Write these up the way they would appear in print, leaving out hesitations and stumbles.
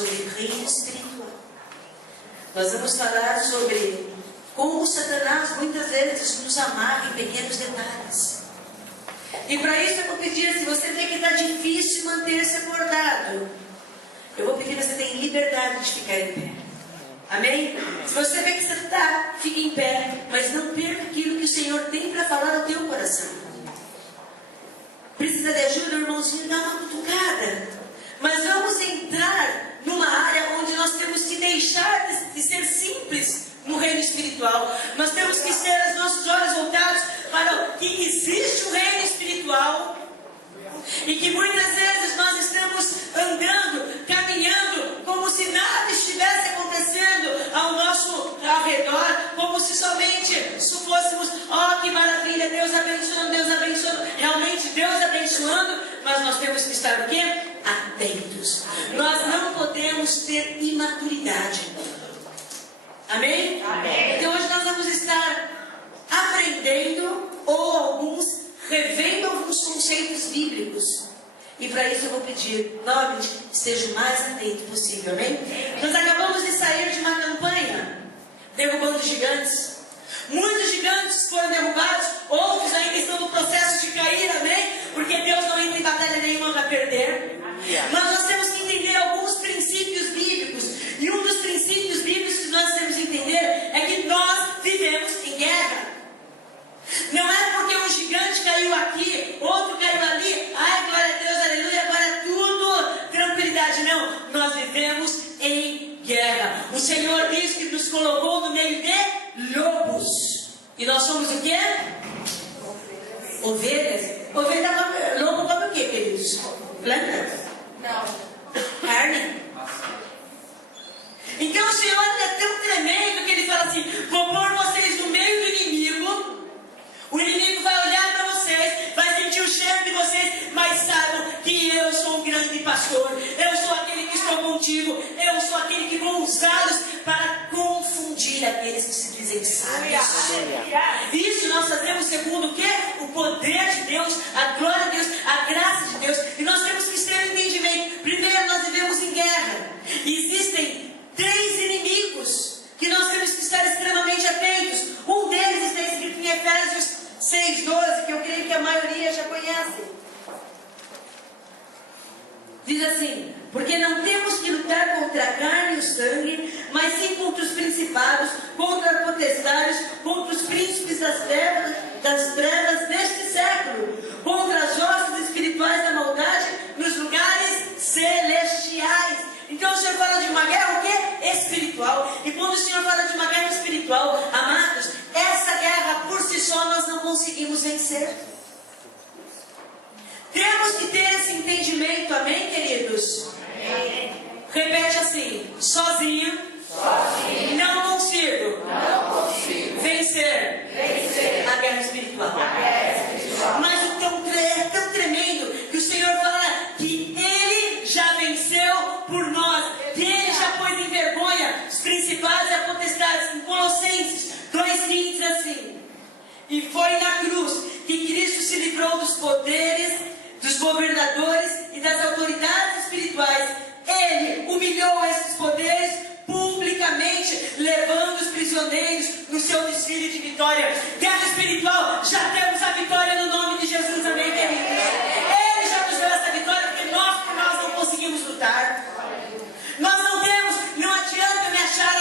sobre reino espiritual. Nós vamos falar sobre como Satanás muitas vezes nos amarra em pequenos detalhes. E para isso eu vou pedir, se você vê que está difícil manter-se acordado, eu vou pedir que você tenha liberdade de ficar em pé. Amém? Se você vê que você está, fique em pé, mas não perca aquilo que o Senhor tem para falar ao teu coração. Precisa de ajuda, irmãozinho? Dá uma cutucada. Mas vamos entrar numa área onde nós temos que deixar de ser simples no reino espiritual. Nós temos que ter os nossos olhos voltados para que existe um reino espiritual e que muitas vezes nós estamos andando, caminhando como se nada estivesse acontecendo ao redor, como se somente fôssemos, que maravilha, Deus abençoando, realmente Deus abençoando, mas nós temos que estar o quê? Atentos. Nós não podemos ter imaturidade. Amém? Amém. Então hoje nós vamos estar aprendendo, ou alguns revendo alguns conceitos bíblicos. E para isso eu vou pedir, novamente, seja o mais atento possível, amém? Nós acabamos de sair de uma campanha derrubando gigantes. Muitos gigantes foram derrubados, outros ainda estão no processo de cair, amém? Porque Deus não entra em batalha nenhuma para perder. Mas nós temos que entender alguns princípios bíblicos. E um dos princípios bíblicos que nós temos que entender é que nós vivemos em guerra. Não é porque um gigante caiu aqui, outro caiu ali, ai glória a Deus, aleluia, agora é tudo tranquilidade. Não, nós vivemos em guerra. O Senhor diz que nos colocou no meio de lobos. E nós somos o quê? Ovelhas. Lobo come o quê, queridos? Plantas? Não. Carne? Então o Senhor é tão tremendo que Ele fala assim: vou pôr vocês no meio do inimigo. O inimigo vai olhar para vocês, vai sentir o cheiro de vocês, mas saibam que eu sou o grande pastor. Eu sou aquele que estou contigo. Eu sou aquele que vou usá-los para confundir aqueles que se dizem sábios. Isso nós fazemos segundo o quê? O poder de Deus, a glória de Deus, a graça de Deus. E nós temos que ter um entendimento. Primeiro, nós vivemos em guerra. E existem 3 inimigos que nós temos que estar extremamente atentos. Um deles está escrito em Efésios 6:12, que eu creio que a maioria já conhece. Diz assim: porque não temos que lutar contra a carne e o sangue, mas sim contra os principados, contra as potestades, contra os príncipes das trevas deste século, contra as hostes espirituais da maldade nos lugares celestiais. Então o Senhor fala de uma guerra o quê? Espiritual. E quando o Senhor fala de uma guerra espiritual, amados, essa guerra por si só nós não conseguimos vencer. Temos que ter esse entendimento, amém, queridos? Amém. Repete assim: sozinho não consigo vencer a guerra espiritual. Mas é tão tremendo que o Senhor fala que Ele já venceu por nós, que Ele já pôs em vergonha os principais e as potestades. Em Colossenses 2:15 diz assim: e foi na cruz que Cristo se livrou dos poderes, dos governadores e das autoridades espirituais. Ele humilhou esses poderes publicamente, levando os prisioneiros no seu desfile de vitória. Guerra espiritual, já temos a vitória no nome de Jesus, amém, queridos? Ele já nos deu essa vitória, porque por nós não conseguimos lutar. Nós não temos, não adianta me achar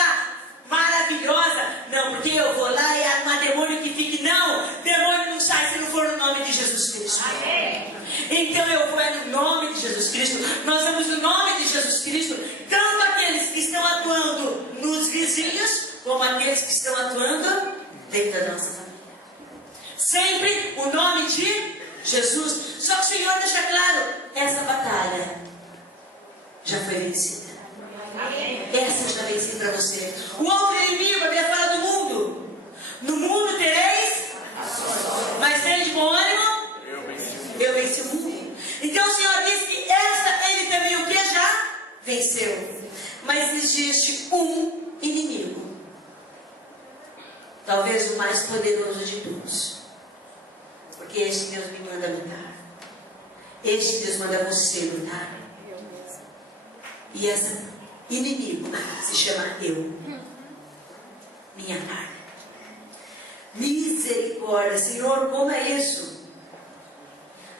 maravilhosa, não, porque eu vou lá e há demônio que fique. Não, demônio não sai se não for no nome de Jesus Cristo. Amém. Então eu vou no nome de Jesus Cristo. Nós vamos no nome de Jesus Cristo, tanto aqueles que estão atuando nos vizinhos, como aqueles que estão atuando dentro da nossa família. Sempre o nome de Jesus. Só que o Senhor deixa claro: essa batalha já foi vencida. Essa já venci para você. O outro inimigo, a Bíblia fala do mundo. No mundo tereis, mas tem de bom ânimo. Eu venci o mundo. Então o Senhor diz que essa ele também o que já venceu. Mas existe um inimigo, talvez o mais poderoso de todos, porque este Deus me manda lutar. Este Deus manda você lutar. E inimigo se chama eu, minha carne. Misericórdia, Senhor, como é isso?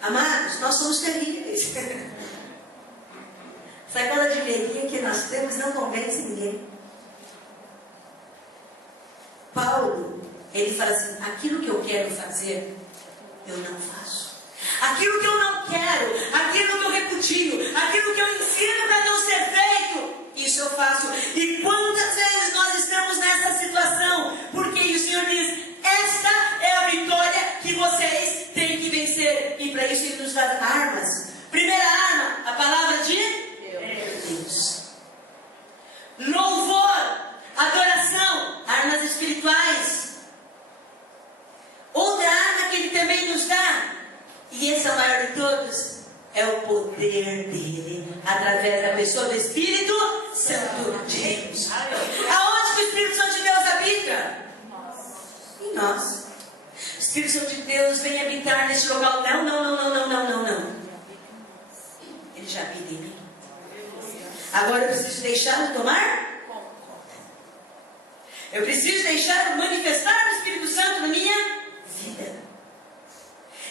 Amados, nós somos terríveis. Sacola de meiguinha que nós temos não convence ninguém. Paulo, ele fala assim: aquilo que eu quero fazer, eu não faço. Aquilo que eu não quero, aquilo que eu repudio, aquilo que eu ensino para não ser feito, isso eu faço. E quantas vezes nós estamos nessa situação? Porque o Senhor diz: esta é a vitória que vocês têm que vencer. E para isso Ele nos dá armas. Primeira arma, a palavra de Deus. Louvor, adoração, armas espirituais. Outra arma que Ele também nos dá, e esse é o maior de todos, é o poder dele, através da pessoa do Espírito Santo de Deus. Aonde que o Espírito Santo de Deus habita? Em nós. O Espírito Santo de Deus vem habitar neste local. Não. Ele já habita em mim. Agora eu preciso deixá-lo tomar conta. Eu preciso deixar manifestar o Espírito Santo na minha vida.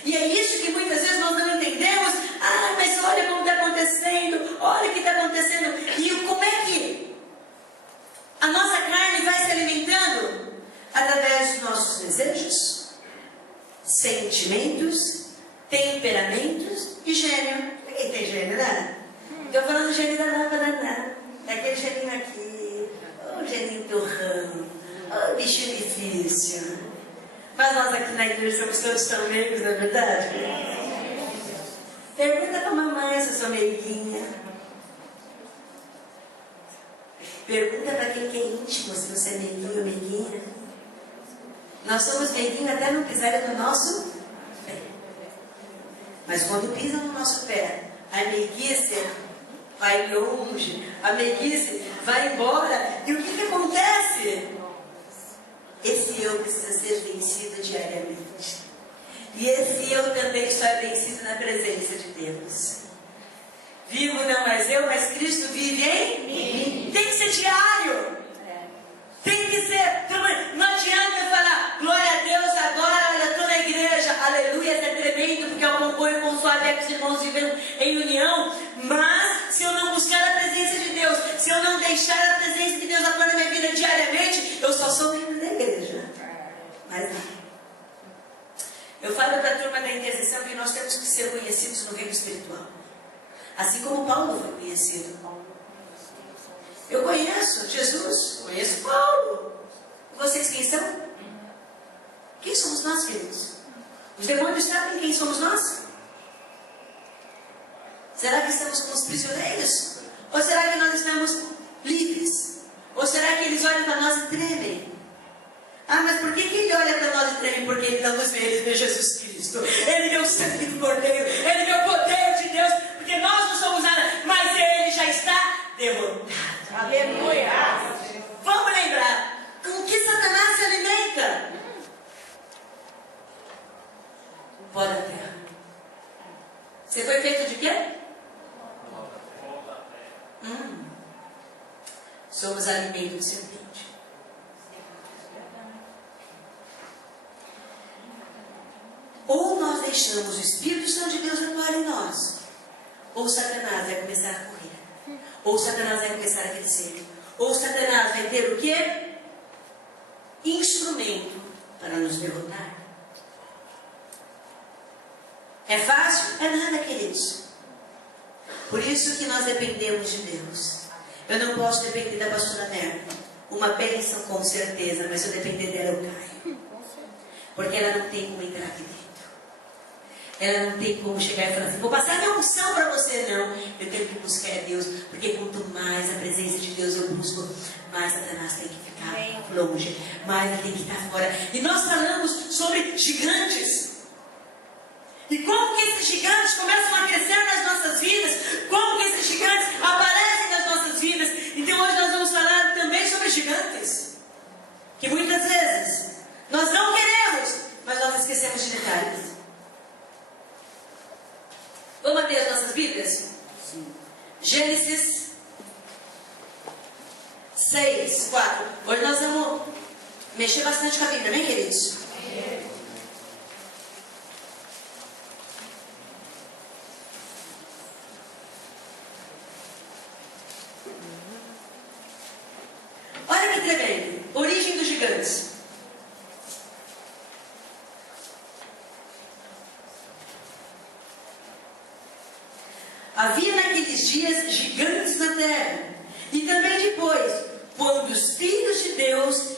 E é isso que muitas vezes nós não entendemos. Ah, mas olha como está acontecendo. Olha o que está acontecendo. E como é que a nossa carne vai se alimentando? Através dos nossos desejos, sentimentos, temperamentos e gênio. Ninguém tem gênio, né? Estou falando gênio da nova danada. É aquele geninho aqui. O geninho do ramo. O bichinho difícil. Mas nós aqui na igreja somos todos tão meigos, não é verdade? Pergunta para a mamãe se eu sou meiguinha. Pergunta para quem que é íntimo se você é meiguinho ou meiguinha. Nós somos meiguinhos até não pisarem no nosso pé. Mas quando pisam no nosso pé, a meiguice vai longe, a meiguice vai embora. E o que acontece? Esse eu precisa ser vencido diariamente. E esse eu também está vencido na presença de Deus. Vivo não mais eu, mas Cristo vive em mim. Tem que ser diário. Tem que ser. Não adianta eu falar glória a Deus agora, olha, estou na igreja, aleluia, é tremendo, porque eu compõe com suave que os irmãos vivem em união. Mas se eu não buscar a presença de Deus, se eu não deixar a presença de Deus atuar na minha vida diariamente, eu só sou membro da igreja. Mas não. Eu falo para a turma da intercessão que nós temos que ser conhecidos no reino espiritual. Assim como Paulo foi conhecido. Eu conheço Jesus, conheço Paulo. E vocês quem são? Quem somos nós, queridos? Os demônios sabem quem somos nós? Será que estamos como os prisioneiros? Ou será que nós estamos livres? Ou será que eles olham para nós e tremem? Ah, mas por que ele olha para nós e treme? Porque ele não nos vê, ele vê Jesus Cristo. Ele vê o sangue do Cordeiro, ele vê o poder de Deus, porque nós não somos nada, mas ele já está derrotado. Aleluia! Vamos lembrar, com que Satanás se alimenta? Pó da terra. Você foi feito de quê? Somos alimento de serpente. Ou nós deixamos o Espírito Santo de Deus atuar em nós, ou Satanás vai começar a correr, ou Satanás vai começar a crescer, ou Satanás vai ter o quê? Instrumento para nos derrotar. É fácil? É nada, queridos. Por isso que nós dependemos de Deus. Eu não posso depender da pastora Merda. Uma bênção com certeza, mas se eu depender dela eu caio. Porque ela não tem como entrar aqui dentro. Ela não tem como chegar e falar assim: vou passar minha unção para você. Não, eu tenho que buscar a Deus. Porque quanto mais a presença de Deus eu busco, mais Satanás tem que ficar longe, mais ele tem que estar fora. E nós falamos sobre gigantes. E como que esses gigantes começam a crescer nas nossas vidas? Como que esses gigantes aparecem nas nossas vidas? Então hoje nós vamos falar também sobre gigantes. Que muitas vezes nós não queremos, mas nós esquecemos de detalhes. Vamos abrir as nossas Bíblias? Sim. Gênesis 6, 4. Hoje nós vamos mexer bastante com a Bíblia, amém, queridos? Olha que tremendo. Origem dos gigantes. Havia naqueles dias gigantes na terra. E também depois, quando os filhos de Deus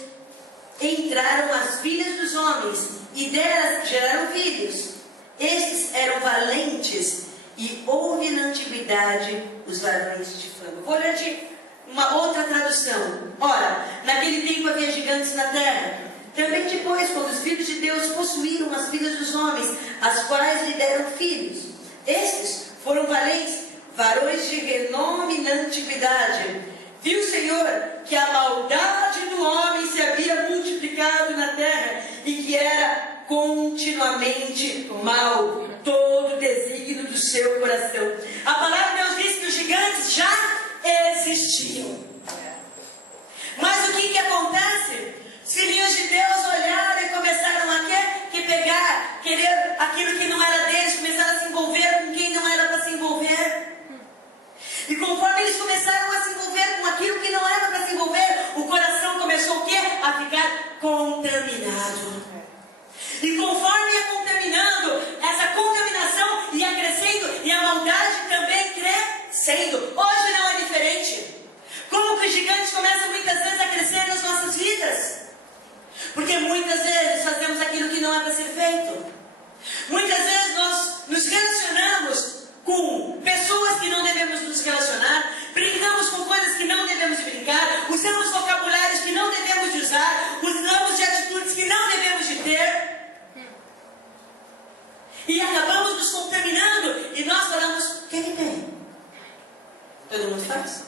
entraram as filhas dos homens e delas geraram filhos. Estes eram valentes e houve na antiguidade os varões de fama. Vou ler de uma outra tradução. Ora, naquele tempo havia gigantes na terra. Também depois, quando os filhos de Deus possuíram as filhas dos homens, as quais lhe deram filhos. Estes foram valentes, varões de renome na antiguidade. Viu o Senhor que a maldade do homem se havia multiplicado na terra e que era continuamente mal todo o desígnio do seu coração. A palavra de Deus diz que os gigantes já existiam. Mas o que acontece? Os filhos de Deus olharam e começaram a querer aquilo que não era deles, começaram a se envolver com quem não era para se envolver. E conforme eles começaram a se envolver com aquilo que não era para se envolver, o coração começou o quê? A ficar contaminado. E conforme ia contaminando, essa contaminação ia crescendo e a maldade também crescendo. Hoje não é diferente. Como que os gigantes começam muitas vezes a crescer nas nossas vidas? Porque muitas vezes fazemos aquilo que não é para ser feito. Muitas vezes nós nos relacionamos com pessoas que não devemos nos relacionar, brincamos com coisas que não devemos de brincar, usamos vocabulários que não devemos de usar, usamos de atitudes que não devemos de ter, e acabamos nos contaminando, e nós falamos, o que tem? Todo mundo faz.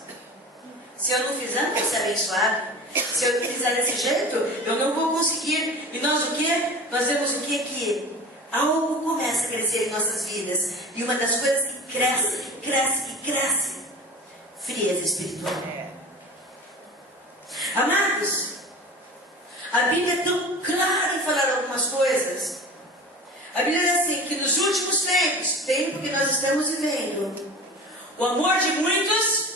Se eu não fizer, não vou ser abençoado. Se eu não fizer desse jeito, eu não vou conseguir. E nós o quê? Nós vemos o quê? Que algo começa a crescer em nossas vidas. E uma das coisas que cresce, frieza espiritual. Amados, a Bíblia é tão clara em falar algumas coisas. A Bíblia diz assim, que nos últimos tempos, tempo que nós estamos vivendo, o amor de muitos...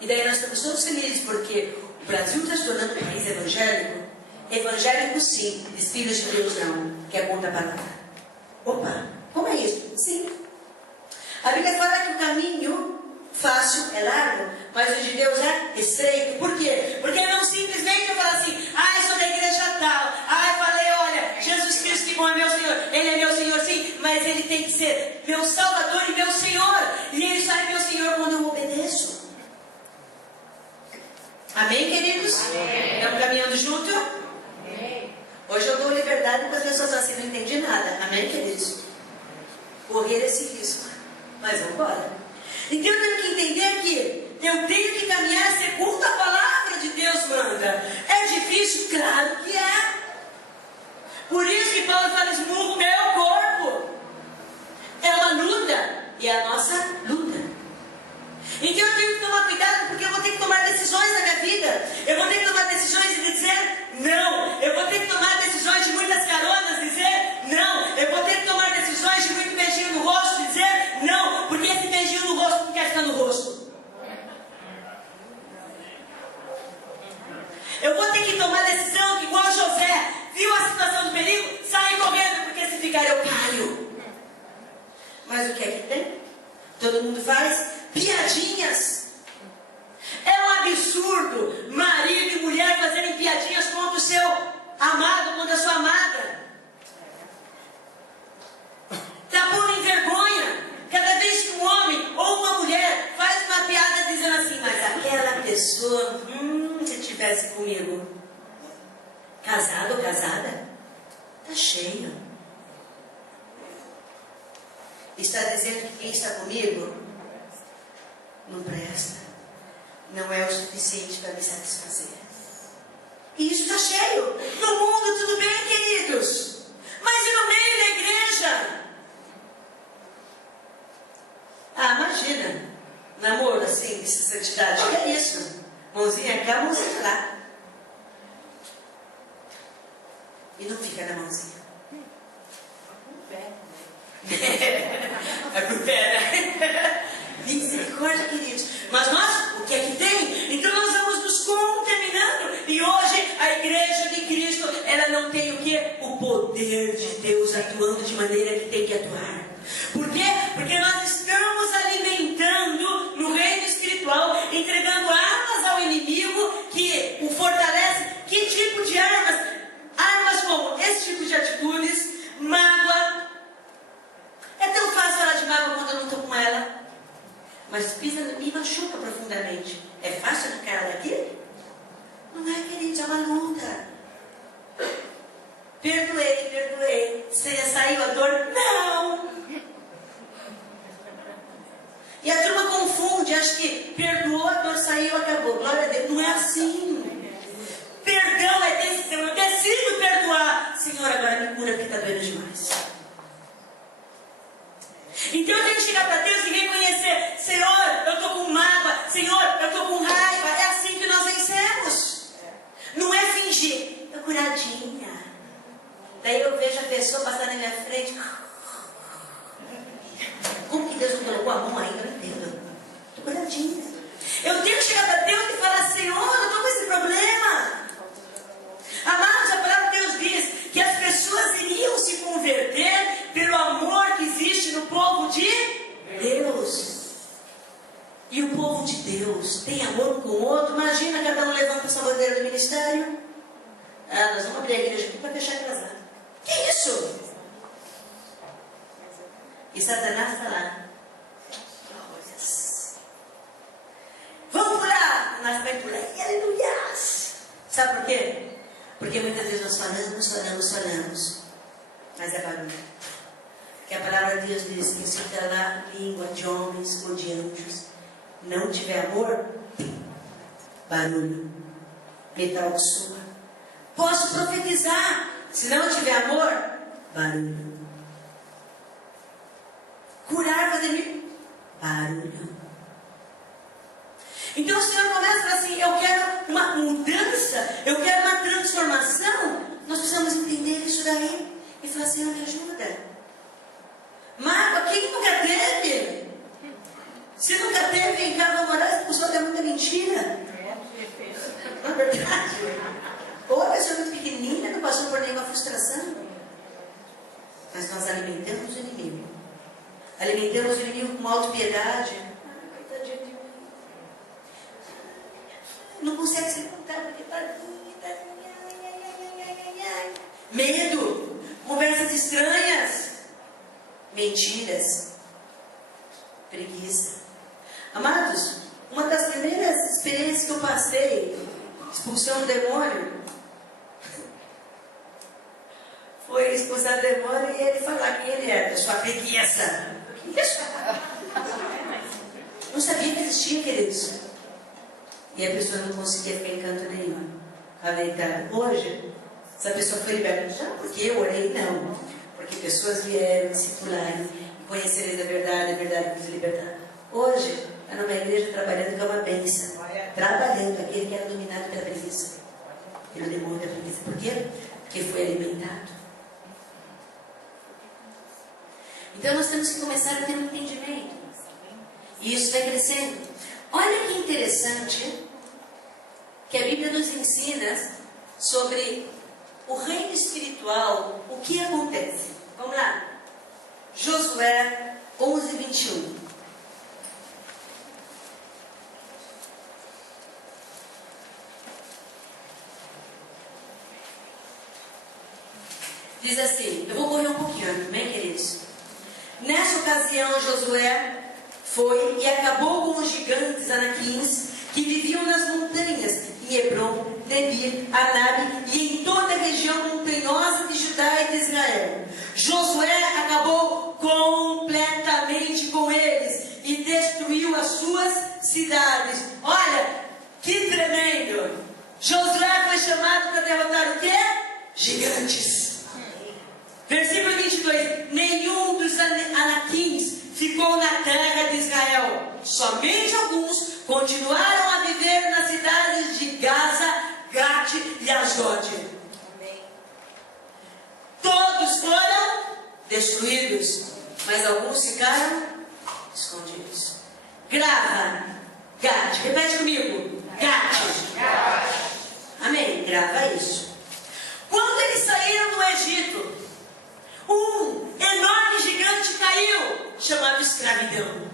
E daí nós estamos todos felizes, porque o Brasil está se tornando um país evangélico. Evangélico sim, diz filhos de Deus não, que é contra a palavra. Opa, como é isso? Sim. A Bíblia fala que o caminho fácil é largo, mas o de Deus é estreito. Por quê? Porque não simplesmente eu falo assim, eu sou da igreja tal, eu falei, olha, Jesus Cristo que bom é meu Senhor, Ele é meu Senhor sim, mas Ele tem que ser meu Salvador e meu Senhor, e Ele só é meu Senhor quando eu obedeço. Amém, queridos? Amém. Estamos caminhando junto? Amém. Hoje eu dou liberdade para as pessoas assim, não entendi nada. Amém, queridos? Correr esse risco. Mas vamos embora. Então eu tenho que entender que eu tenho que caminhar segundo a palavra de Deus manda. É difícil? Claro que é. Por isso que Paulo fala, esmurro o meu corpo. É uma luta. E é a nossa luta. Então eu tenho que tomar cuidado, porque eu vou ter que tomar decisões na minha vida. Eu vou ter que tomar decisões de dizer não. Eu vou ter que tomar decisões de muitas caronas, dizer não. Eu vou ter que tomar decisões de muito beijinho no rosto, dizer não. Porque esse beijinho no rosto não quer ficar no rosto. Eu vou ter que tomar decisão que, igual José, viu a situação do perigo, sai correndo, porque se ficar eu caio. Mas o que é que tem? Todo mundo faz piadinhas. É um absurdo marido e mulher fazerem piadinhas contra o seu amado, contra a sua amada. Está pondo em vergonha. Cada vez que um homem ou uma mulher faz uma piada dizendo assim, mas aquela pessoa, se estivesse comigo, casado ou casada, está cheio. Está dizendo que quem está comigo não presta, não é o suficiente para me satisfazer. E isso está cheio. No mundo tudo bem, queridos, mas e no meio da igreja? Imagina, namoro assim, de santidade, que é isso? arrancar a mãozinha de lá. E não fica na mãozinha. É com o pé, né? Misericórdia, queridos. Mas nós, o que é que tem? Então nós vamos nos contaminando. E hoje a igreja de Cristo, ela não tem o quê? O poder de Deus atuando de maneira que tem que atuar. Por quê? Porque nós estamos alimentando no reino espiritual, entregando armas ao inimigo que o fortalece. Que tipo de armas? Armas como esse tipo de atitudes, mágoa. É tão fácil falar de mágoa quando eu não estou com ela. Mas pisa e machuca profundamente. É fácil arrancar ela daqui? Não é, querido, é uma luta. Perdoei. Você já saiu a dor? Não! E a turma confunde, acha que perdoou, a dor saiu, acabou. Glória a Deus. Não é assim. Perdão é decisão. Eu decido perdoar. Senhor, agora me cura porque está doendo demais. Então eu tenho que chegar para Deus e reconhecer: Senhor, eu estou com mágoa. Senhor, eu estou com raiva. É assim que nós vencemos. Não é fingir. Estou curadinha. Daí eu vejo a pessoa passar na minha frente. Como que Deus não colocou a mão ainda? Eu não entendo. Estou curadinha. Eu tenho que chegar para Deus e falar: Senhor, eu estou com esse problema. Amados, a palavra de Deus diz que as pessoas iriam se converter pelo amor que existe no povo de Deus. E o povo de Deus tem amor um com o outro. Imagina cada um levando essa bandeira do ministério. Nós vamos abrir a igreja aqui para fechar casado. Que isso? E Satanás está lá. Vamos pular. Nós vamos pular. Aleluia. Sabe por quê? Porque muitas vezes nós falamos. Mas é barulho. Porque a palavra de Deus diz que se calar língua de homens ou de anjos, não tiver amor, barulho. Metal que soa. Posso profetizar. Se não tiver amor, barulho. Curar, fazer barulho. Então o Senhor começa a falar assim: eu quero uma mudança, eu quero uma transformação. Nós precisamos entender isso daí e falar: Senhor, me ajuda. Mágoa, quem nunca teve? Se nunca teve, vem cá, vamos orar, essa pessoa dá muita mentira. Não é verdade? Ou a pessoa muito pequenininha, não passou por nenhuma frustração. Mas nós alimentamos o inimigo. Alimentamos o inimigo com autopiedade. Coitadinho de mim. Não consegue se contar porque medo, conversas estranhas, mentiras, preguiça. Amados, uma das primeiras experiências que eu passei, expulsando o demônio, foi expulsar o demônio e ele falar quem ele era: sua preguiça. Não sabia que existia, queridos. E a pessoa não conseguia ficar em canto nenhum. Hoje, essa pessoa foi liberta. Já porque eu orei? Não. Porque pessoas vieram discipularem e conhecerem a verdade nos libertar. Hoje, está numa igreja trabalhando, que é uma bênção. Trabalhando, aquele que era dominado pela preguiça. Pelo demônio da preguiça. Por quê? Porque foi alimentado. Então nós temos que começar a ter um entendimento. E isso vai crescendo. Olha que interessante que a Bíblia nos ensina sobre o reino espiritual, o que acontece. Vamos lá. Josué 11, 21. Diz assim, eu vou correr um pouquinho, bem, queridos? Nessa ocasião, Josué foi e acabou com os gigantes anaquins que viviam nas montanhas, em Hebron, Debir, Anabe e em toda a região montanhosa de Judá e de Israel. Josué acabou completamente com eles e destruiu as suas cidades. Olha, que tremendo! Josué foi chamado para derrotar o quê? Gigantes. Versículo 22. Nenhum dos anaquins ficou na terra de Israel. Somente alguns continuaram a viver nas cidades de destruídos, mas alguns ficaram escondidos. Grava, Gate, repete comigo, Gate. Amém, grava isso. Quando eles saíram do Egito, um enorme gigante caiu, chamado escravidão.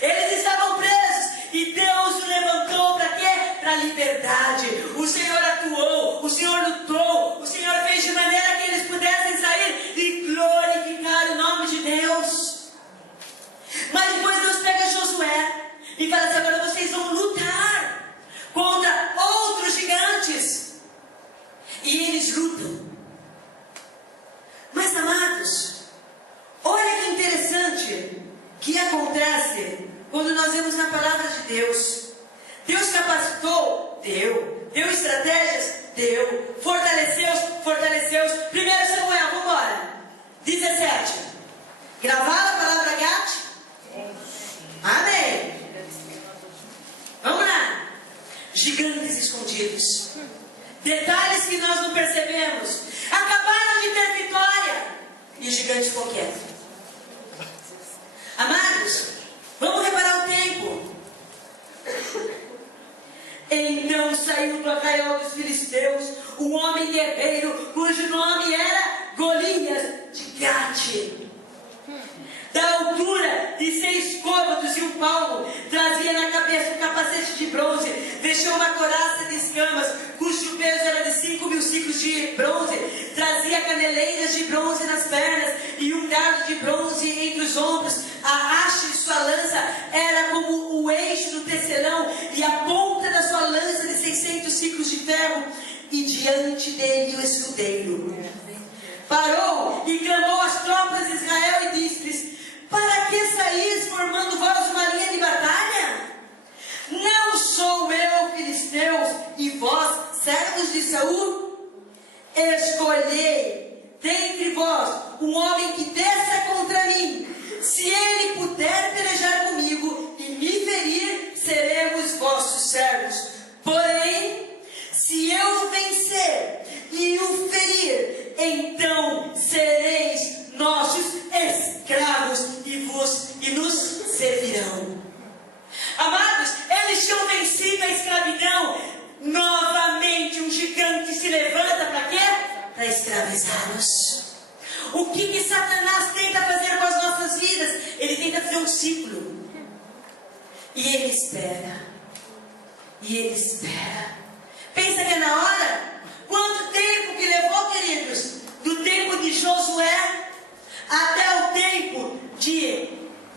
Eles estavam presos e Deus o levantou para quê? Para a liberdade. O Senhor atuou, o Senhor lutou, o Senhor fez de maneira que eles pudessem sair e glorificar o nome de Deus. Mas depois Deus pega Josué e fala assim: agora vocês vão lutar contra outros gigantes. E eles lutam. Mas, amados, olha que interessante que acontece quando nós vemos na palavra de Deus. Deus capacitou? Deu estratégias? Deu. Fortaleceu. 1 Samuel, vamos embora. 17. Gravaram a palavra Gate? Amém. Vamos lá. Gigantes escondidos. Detalhes que nós não percebemos. Acabaram de ter vitória e o gigante ficou quieto. Amados, vamos reparar o tempo. Então saiu do arraial dos filisteus um homem guerreiro, cujo nome era Golias de Gate. Da altura de 6 côvados e 1 palmo, trazia na cabeça um capacete de bronze, vestiu uma couraça de escamas, cujo peso era de 5.000 ciclos de bronze, trazia caneleiras de bronze nas pernas e um dardo de bronze entre os ombros. A haste de sua lança era como o eixo do tecelão e a ponta da sua lança de 600 ciclos de ferro, e diante dele o escudeiro. Parou e clamou às tropas de Israel e disse-lhes: para que saís formando vós uma linha de batalha? Não sou eu, filisteus, e vós, servos de Saul? Escolhei dentre vós um homem que desça contra mim. Se ele puder pelejar comigo e me ferir, seremos vossos servos. Porém, se eu o vencer e o ferir, então sereis nossos escravos e nos servirão. Amados, eles tinham vencido a escravidão. Novamente um gigante se levanta para quê? Para escravizá-los. O que Satanás tenta fazer com as nossas vidas? Ele tenta fazer um ciclo. E ele espera. Pensa que é na hora? Quanto tempo que levou, queridos? Do tempo de Josué até o tempo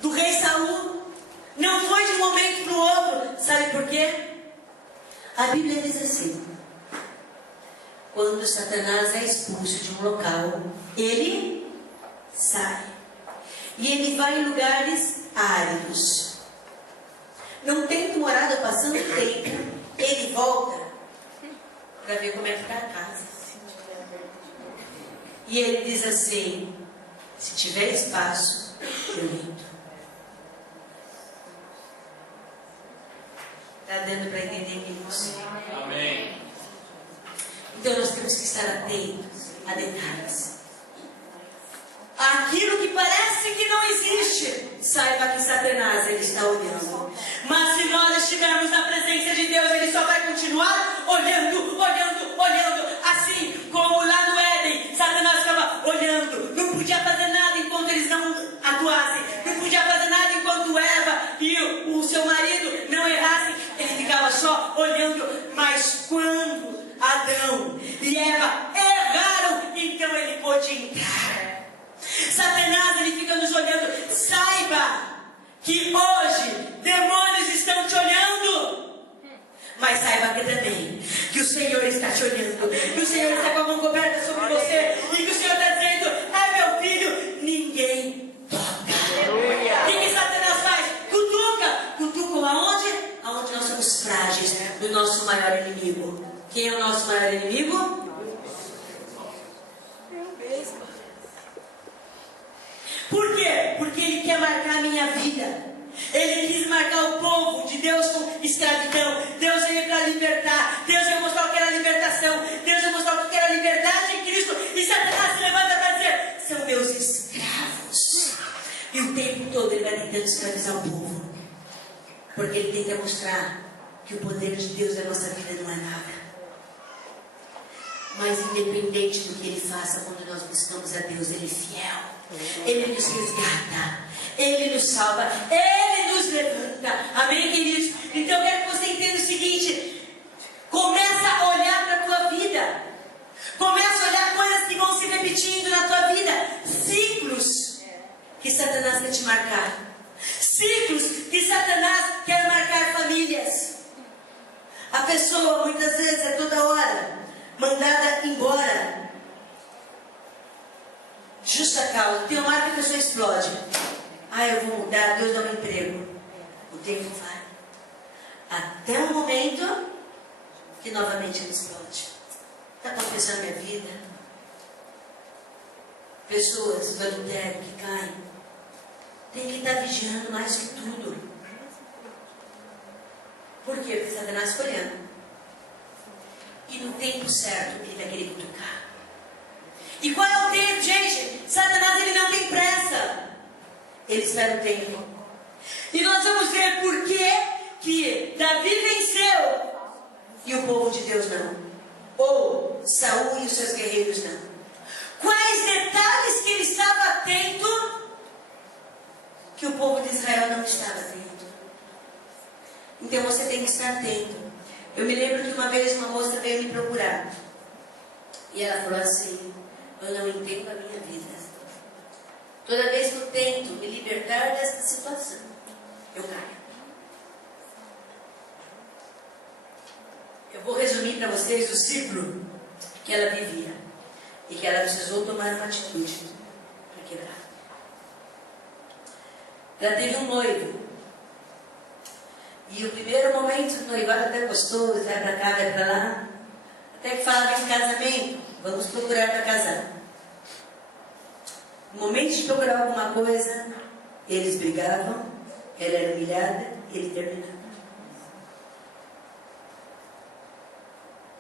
do rei Saul. Não foi de um momento para o outro. Sabe por quê? A Bíblia diz assim: quando Satanás é expulso de um local, ele sai. E ele vai em lugares áridos. Não tem morada, passando tempo, ele volta para ver como é que está a casa. E ele diz assim: se tiver espaço, eu entro. Está dando para entender isso? Amém. Então nós temos que estar atentos a detalhes. Aquilo que parece que não existe, saiba que Satanás ele está olhando. Mas se nós estivermos na presença de Deus, ele só vai continuar olhando. Assim como lá no Éden, Satanás ficava olhando. Não podia fazer nada enquanto eles não atuassem. Não podia fazer nada enquanto Eva e o seu marido não errassem. Ele ficava só olhando. Mas quando Adão e Eva erraram, então ele pôde entrar. Satanás ele fica nos olhando. Saiba que hoje demônios estão te olhando. Mas saiba que também que o Senhor está te olhando. Que o Senhor está com a mão coberta sobre você. E que o Senhor está dizendo: meu filho, ninguém toca. O que Satanás faz? Cutuca aonde? Aonde nós somos frágeis. Do nosso maior inimigo. Quem é o nosso maior inimigo? Por quê? Porque ele quer marcar a minha vida. Ele quis marcar o povo de Deus com escravidão. Deus veio para libertar. Deus veio mostrar o que era libertação. Deus veio mostrar o que era liberdade em Cristo. E Satanás se levanta para dizer: são meus escravos. tentando escravizar o povo. Porque ele tenta mostrar que o poder de Deus na nossa vida não é nada. Mas independente do que ele faça, quando nós buscamos a Deus, ele é fiel. Ele nos resgata. Ele nos salva. Ele nos levanta. Amém, queridos? Então eu quero que você entenda o seguinte. Começa a olhar para a tua vida. Começa a olhar coisas que vão se repetindo na tua vida. Ciclos que Satanás quer te marcar. Ciclos que Satanás quer marcar famílias. A pessoa muitas vezes é toda hora mandada embora. Justa causa. Tem uma hora que a pessoa explode. Eu vou mudar, Deus dá um emprego. O tempo vai. Até o momento que novamente ele explode. Está acontecendo na minha vida. Pessoas do adultério que caem. Tem que estar vigiando mais que tudo. Por quê? Porque Satanás está olhando. E no tempo certo ele vai querer cutucar. E qual é o tempo, gente? Satanás ele não tem pressa. Ele espera o tempo. E nós vamos ver por que Davi venceu e o povo de Deus não. Ou Saul e os seus guerreiros não. Quais detalhes que ele estava atento que o povo de Israel não estava atento. Então você tem que estar atento. Eu me lembro que uma vez uma moça veio me procurar. E ela falou assim: eu não entendo a minha vida. Toda vez que eu tento me libertar dessa situação, eu caio. Eu vou resumir para vocês o ciclo que ela vivia. E que ela precisou tomar uma atitude para quebrar. Ela teve um noivo. E o primeiro momento do noivado até gostoso, vai para cá, vai para lá. Até que falava em casamento, vamos procurar para casar. No momento de procurar alguma coisa, eles brigavam, ela era humilhada, ele terminava.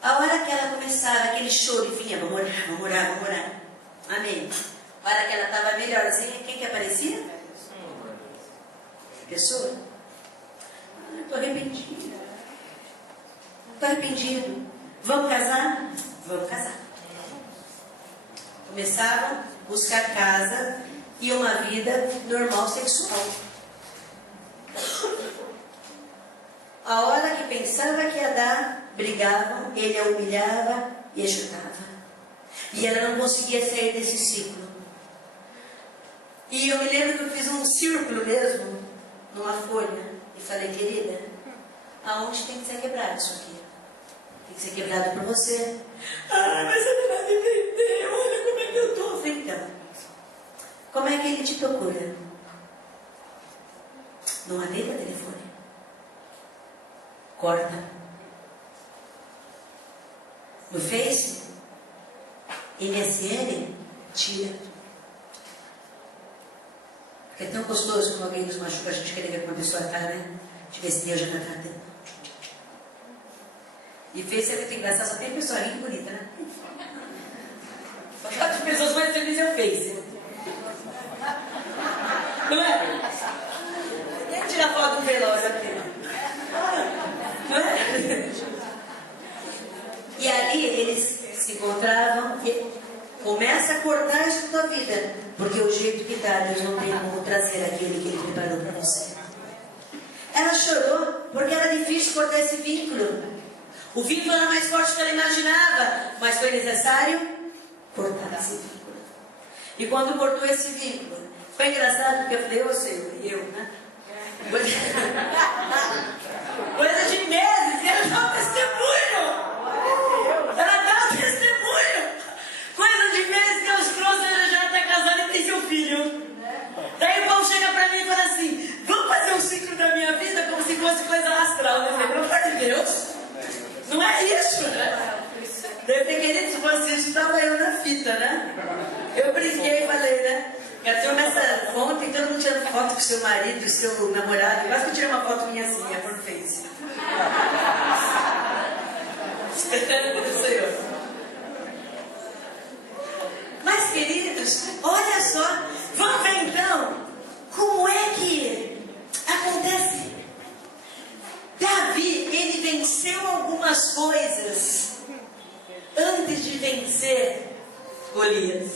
A hora que ela começava, aquele choro e vinha, vamos orar, vamos orar, vamos orar. Amém. A hora que ela estava melhorzinha, quem que aparecia? A pessoa. Estou arrependida. Estou arrependido. Vamos casar? Vamos casar. Começavam a buscar casa e uma vida normal sexual. A hora que pensava que ia dar, brigavam, ele a humilhava e a chutava. E ela não conseguia sair desse ciclo. E eu me lembro que eu fiz um círculo mesmo, numa folha, e falei: querida, aonde tem que ser quebrado isso aqui? Tem que ser quebrado por você. Mas ele vai me prender, olha como é que eu estou. Falei: então, como é que ele te procura? Não atenda telefone. Corta. No Face, MSN, tira. Porque é tão gostoso quando alguém nos machuca, a gente quer ver como a pessoa está, né? Deixa eu ver se Deus já está tratando. E Face é muito engraçado, só tem pessoa rica e bonita, né? As pessoas mais felizes é o Face. Não é? Quem tira foto do veloz aqui? Não é? E ali eles se encontravam e começa a cortar isso da tua vida. Porque o jeito que dá, Deus não tem como trazer aquele que Ele preparou para você. Ela chorou porque era difícil cortar esse vínculo. O vínculo era mais forte do que ela imaginava, mas foi necessário cortar esse vínculo. E quando cortou esse vínculo, foi engraçado porque eu falei: eu sei, eu, né? Coisa de meses, e ela dá um testemunho. Ela dá um testemunho. Coisa de meses que Deus trouxe, ela já está casada e tem seu filho. Daí o povo chega para mim e fala assim: vamos fazer um ciclo da minha vida como se fosse coisa astral. Eu falei: pelo amor de Deus, não é isso, né? Daí eu falei: querido, se fosse isso, estava eu na fita, né? Eu brinquei e falei, né? Eu tenho nessa. Ontem todo mundo tirando foto com seu marido, seu namorado. Quase que eu tirei uma foto minha assim, por Face. Senhor. Mas, queridos, olha só. Vamos ver então como é que vencer Golias.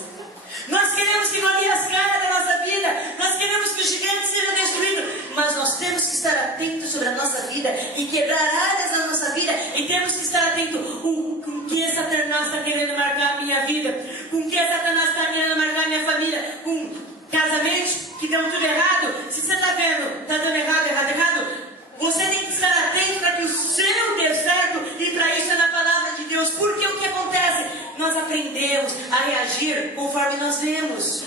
Nós queremos que Golias caia da nossa vida. Nós queremos que o gigante seja destruído. Mas nós temos que estar atentos sobre a nossa vida e quebrar áreas da nossa vida. E temos que estar atentos com que Satanás está querendo marcar a minha vida. Com que Satanás está querendo marcar a minha família. Com casamentos que dão tudo errado. Se você está vendo, está dando errado. Você tem que estar atento para que o seu dê certo. E para isso é na palavra de Deus. Porque o que acontece? Nós aprendemos a reagir conforme nós vemos.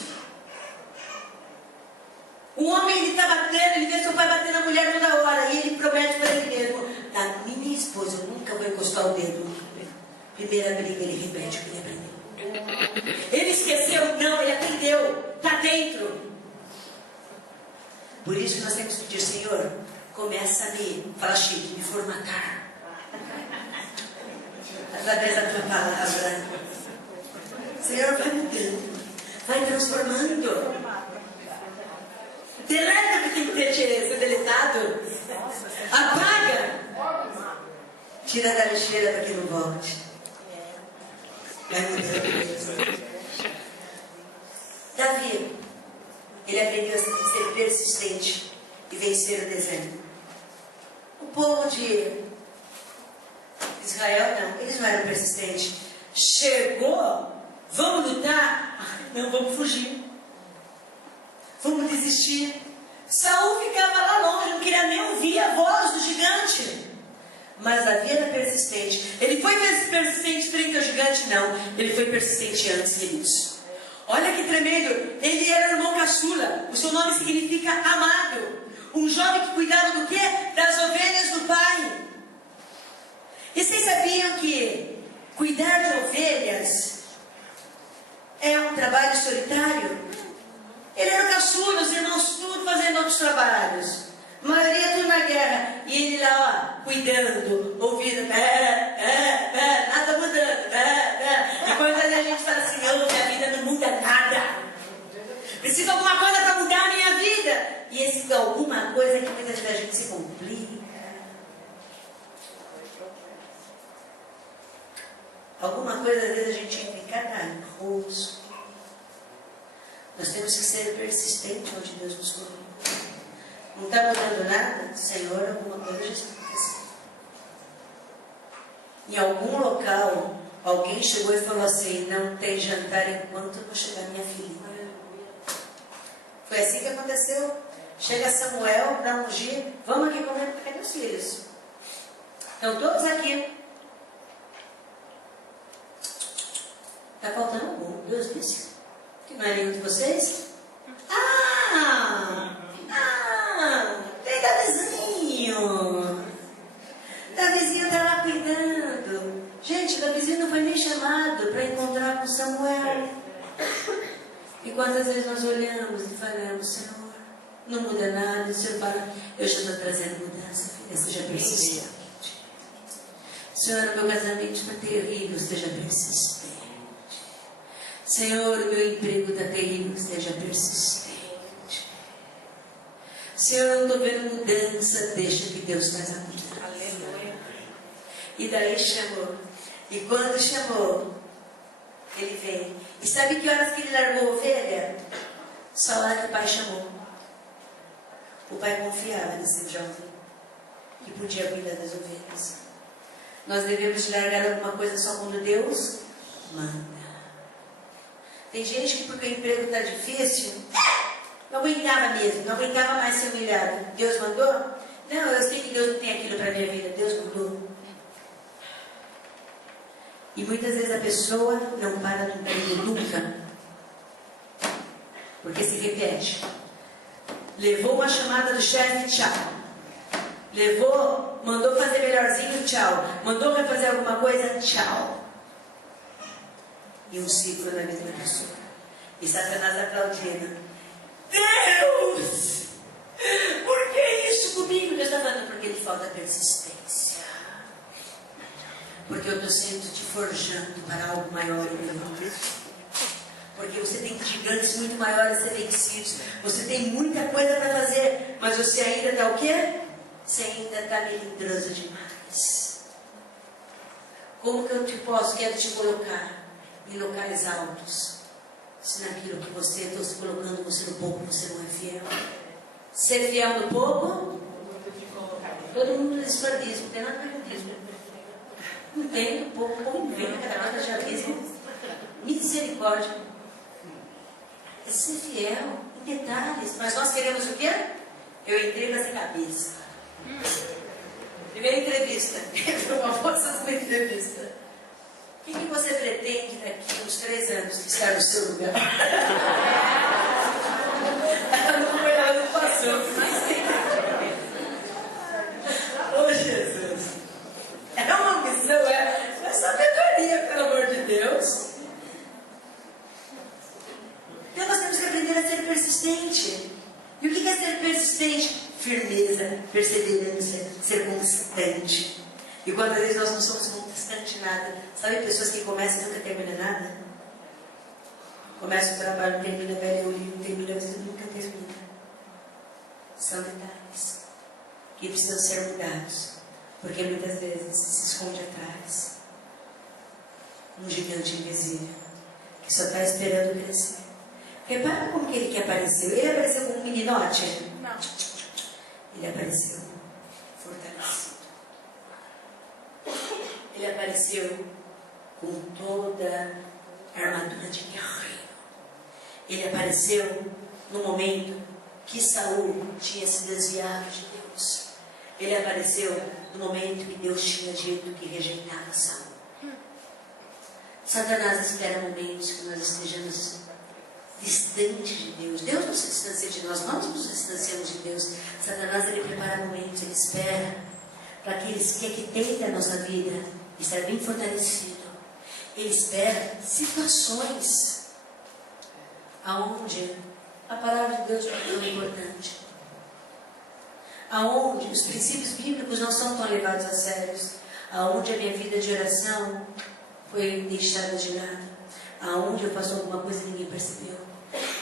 O homem, ele está batendo, ele vê seu pai bater na mulher toda hora. E ele promete para ele mesmo: da minha esposa eu nunca vou encostar o dedo. Primeira briga, ele repete o que ele aprendeu. Ele esqueceu? Não, ele aprendeu. Está dentro. Por isso que nós temos que pedir: Senhor, começa a me formatar. Através da tua palavra. Senhor, vai mudando, vai transformando. Deleta o que tem que ter sido deletado. Apaga. Tira da lixeira para que não volte. Vai mudando. Davi, ele aprendeu a ser persistente e vencer o deserto. O povo de Israel, não, eles não eram persistentes. Chegou, vamos lutar? Não, vamos fugir. Vamos desistir. Saul ficava lá longe, não queria nem ouvir a voz do gigante. Mas Davi era persistente. Ele foi persistente frente ao gigante? Não. Ele foi persistente antes, queridos. Olha que tremendo. Ele era o irmão caçula. O seu nome significa amado. Um jovem que cuidava do quê? Das ovelhas do pai. E vocês sabiam que cuidar de ovelhas é um trabalho solitário? Ele era o caçula, os irmãos tudo fazendo outros trabalhos. A maioria tudo na guerra. E ele lá, ó, cuidando, ouvindo, nada mudando, Enquanto a gente fala assim: oh, minha vida não muda nada. Preciso de alguma coisa para mudar a minha vida. E esse alguma coisa é que muitas vezes a gente se complica. Alguma coisa, às vezes, a gente entra em cada rosto. Nós temos que ser persistentes onde Deus nos colocou. Não está mudando nada? Senhor, alguma coisa já está acontecendo. Em algum local, alguém chegou e falou assim: não tem jantar enquanto não chegar minha filha. Foi assim que aconteceu. Chega Samuel para ungir. Vamos aqui comer, cadê os filhos? Estão todos aqui. Está faltando algum, Deus disse. Que não é nenhum de vocês? Tem Davizinho. Davizinho está lá cuidando. Gente, Davizinho não foi nem chamado para encontrar com Samuel. E quantas vezes nós olhamos e falamos: Senhor, não muda nada. O Senhor fala: eu já estou trazendo mudança, filha, seja persistente. Senhor, o meu casamento está terrível, seja persistente. Senhor, o meu emprego está terrível, seja persistente. Senhor, eu não estou vendo mudança, deixa que Deus traga mudança. Aleluia. E daí chamou. E quando chamou, ele veio. E sabe que horas que ele largou a ovelha? Só a hora que o pai chamou. O pai confiava nesse jovem que podia cuidar das ovelhas. Nós devemos largar alguma coisa só quando Deus manda. Tem gente que, porque o emprego está difícil, não aguentava mesmo, não aguentava mais ser humilhado. Deus mandou? Não, eu sei que Deus não tem aquilo para a minha vida. Deus mandou. E muitas vezes a pessoa não para no emprego nunca, porque se repete. Levou uma chamada do chefe, tchau. Levou, mandou fazer melhorzinho, tchau. Mandou refazer alguma coisa, tchau. E um ciclo da mesma pessoa. E Satanás aplaudindo: Deus, por que isso comigo? Deus está falando: porque lhe falta persistência. Porque eu estou sempre te forjando para algo maior em meu nome. Porque você tem gigantes muito maiores a ser vencidos. Você tem muita coisa para fazer. Mas você ainda está o quê? Você ainda está melindroso demais. Como que eu quero te colocar? em locais altos, se naquilo que você está se colocando você no pouco, você não é fiel. Ser fiel no pouco, todo mundo diz para dízimo, não tem nada a ver com dízimo. Não tem, o pouco vem, cada vez já dízimo. Misericórdia. É ser fiel em detalhes. Mas nós queremos o quê? Eu entrei nessa cabeça. Primeira entrevista. Uma força de entrevista. O que você pretende daqui uns 3 anos que está no seu lugar? Ela não passou. Ô Jesus. É uma missão, é sabedoria, pelo amor de Deus. Então nós temos que aprender a ser persistente. E o que é ser persistente? Firmeza, perseverança, ser constante. E quantas vezes nós não somos constantes em nada? Sabe pessoas que começam e nunca terminam nada? Começa o trabalho, não termina, velho, o livro, termina, mas nunca termina. São detalhes que precisam ser mudados. Porque muitas vezes se esconde atrás um gigante invisível que só está esperando crescer. Repara como que ele que apareceu. Ele apareceu como um meninote? Não. Ele apareceu fortalecido. Ele apareceu com toda a armadura de guerreiro. Ele apareceu no momento que Saul tinha se desviado de Deus. Ele apareceu no momento que Deus tinha dito que rejeitava Saul. Satanás espera momentos que nós estejamos distantes de Deus. Deus não se distancia de nós, nós nos distanciamos de Deus. Satanás, ele prepara momentos, ele espera para aqueles que tem da nossa vida estar bem fortalecido. Ele espera situações aonde a palavra de Deus é tão importante, aonde os princípios bíblicos não são tão levados a sérios, aonde a minha vida de oração foi deixada de lado, aonde eu faço alguma coisa e ninguém percebeu,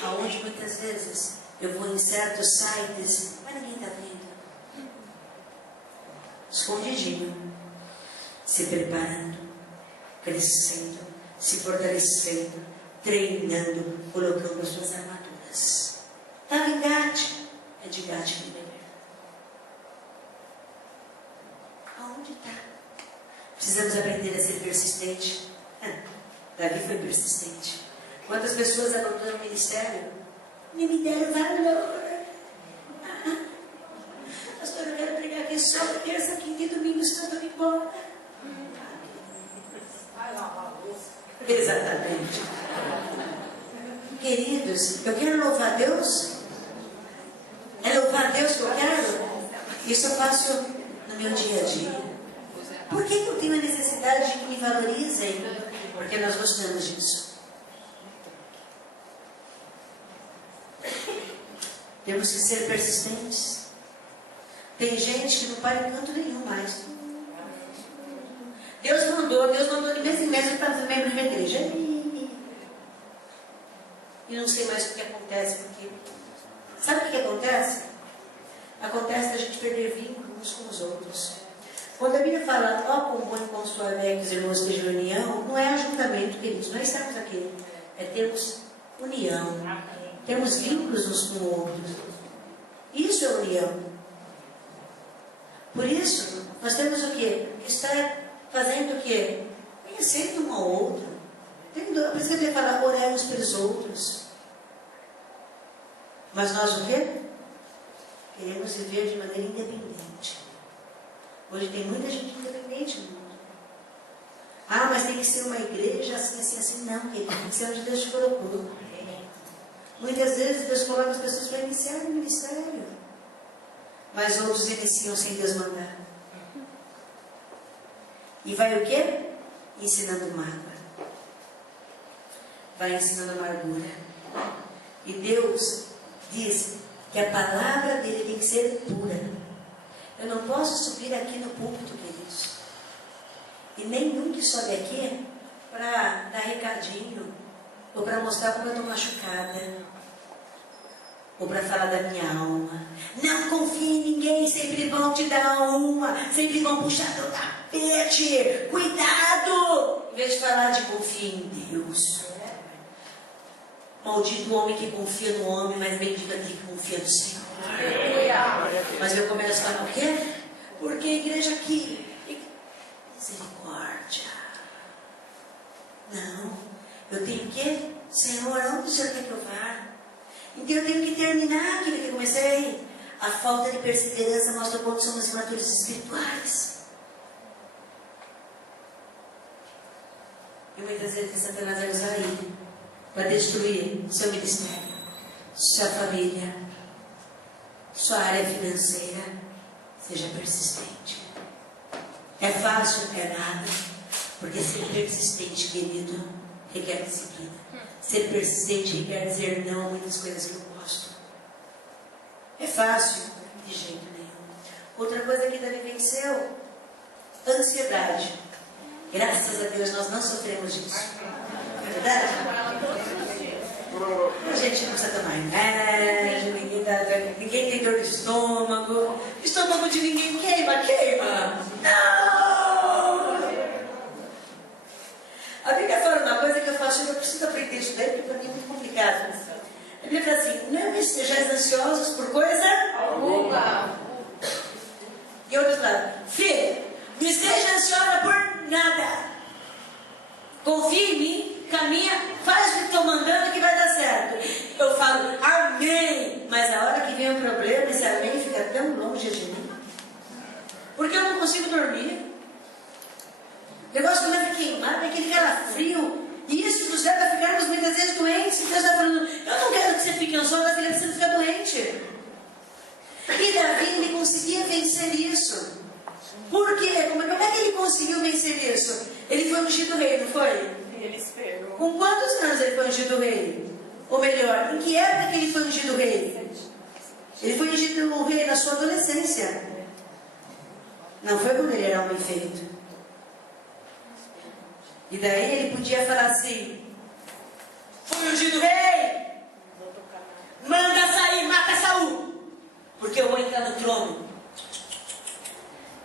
aonde muitas vezes eu vou em certos sites, mas ninguém está vendo, escondidinho, se preparando, crescendo, se fortalecendo, treinando, colocando as suas armaduras. Estava em Gate, é de Gate que beber. Aonde está? Precisamos aprender a ser persistente. Davi foi persistente. Quantas pessoas abandonam o ministério? Nem me deram valor. Pastor, eu quero pregar aqui só terça, quinta e domingo, senão eu vou embora. Exatamente. Queridos, eu quero louvar a Deus. É louvar a Deus que eu quero? Isso eu faço no meu dia a dia. Por que eu tenho a necessidade de que me valorizem? Porque nós gostamos disso. Temos que ser persistentes. Tem gente que não para em canto nenhum mais. Deus mandou de vez em mês para fazer membro de uma igreja. E não sei mais o que acontece, porque... Sabe o que acontece? Acontece da gente perder vínculo uns com os outros. Quando a Bíblia fala, ó, com bom e com sua que os irmãos estejam em união, não é ajuntamento, queridos, não é estarmos aqui. É termos união. Termos vínculos uns com outros. Isso é união. Por isso, nós temos o quê? Estar fazendo o quê? Conhecendo um ao outro. Por isso que ele fala, orar uns pelos outros. Mas nós o quê? Queremos viver de maneira independente. Hoje tem muita gente independente no mundo. Ah, mas tem que ser uma igreja assim, assim, assim. Não, querido, tem que ser onde Deus te colocou. Muitas vezes Deus coloca as pessoas para iniciar no ministério. Mas outros iniciam sem Deus mandar. E vai o quê? Ensinando mágoa. Vai ensinando amargura. E Deus diz que a palavra dele tem que ser pura. Eu não posso subir aqui no púlpito, queridos. E nenhum que sobe aqui para dar recadinho, ou para mostrar como eu estou machucada, ou para falar da minha alma. Não confie em ninguém, sempre vão te dar uma, sempre vão puxar teu tapete. converte. Cuidado! Em vez de falar de confia em Deus. Maldito o homem que confia no homem, mas bendito aquele que confia no Senhor. Mas eu começo a falar o quê? Porque a igreja aqui... Misericórdia. Não. Eu tenho que... Senhor, onde o Senhor quer que eu vá? Então eu tenho que terminar aquilo que eu comecei. A falta de perseverança mostra o quanto somos imaturos espirituais. E muitas vezes Satanás vai usar ele para destruir seu ministério, sua família, sua área financeira. Seja persistente. É fácil? É nada. Porque ser persistente, querido, requer disciplina. Ser persistente requer dizer não a muitas coisas que eu gosto. É fácil? De jeito nenhum. Outra coisa que Davi venceu: ansiedade. Graças a Deus nós não sofremos disso. É verdade? A gente não precisa tomar remédio, ninguém tem dor de estômago. O estômago de ninguém queima. Não! A Bíblia fala uma coisa que eu faço, eu preciso aprender isso daí, porque para mim é muito complicado. A Bíblia fala assim: não sejais ansiosos por coisa alguma. E outro lado: filho, não esteja ansiosa por nada. Confia em mim, caminha, faz o que estou mandando que vai dar certo. Eu falo amém, mas a hora que vem o problema, esse amém fica tão longe de mim. Porque eu não consigo dormir. O negócio começa a queimar, tem aquele calafrio. E isso nos leva a ficarmos muitas vezes doentes. Deus está falando: eu não quero que você fique ansiosa, filha, precisa ficar doente. E Davi, ele conseguia vencer isso. Por quê? Como é que ele conseguiu vencer isso? Ele foi ungido rei, não foi? Ele esperou. Com quantos anos ele foi ungido rei? Ou melhor, em que época que ele foi ungido rei? Ele foi ungido rei na sua adolescência. Não foi quando ele era homem feito. E daí ele podia falar assim: fui ungido rei, manda sair, mata Saul, porque eu vou entrar no trono.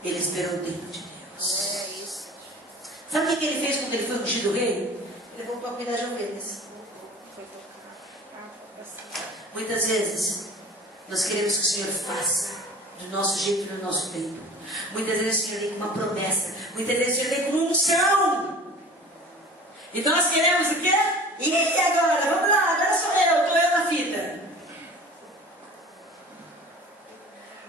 Ele esperou o tempo de Deus. É isso. Sabe o que ele fez quando ele foi ungido rei? Ele voltou a cuidar de ovelhas. Muitas vezes nós queremos que o Senhor faça do nosso jeito e do nosso tempo. Muitas vezes o Senhor vem com uma promessa. Muitas vezes o Senhor vem com uma unção. E nós queremos o quê? E agora? Vamos lá, agora sou eu, estou eu na fita.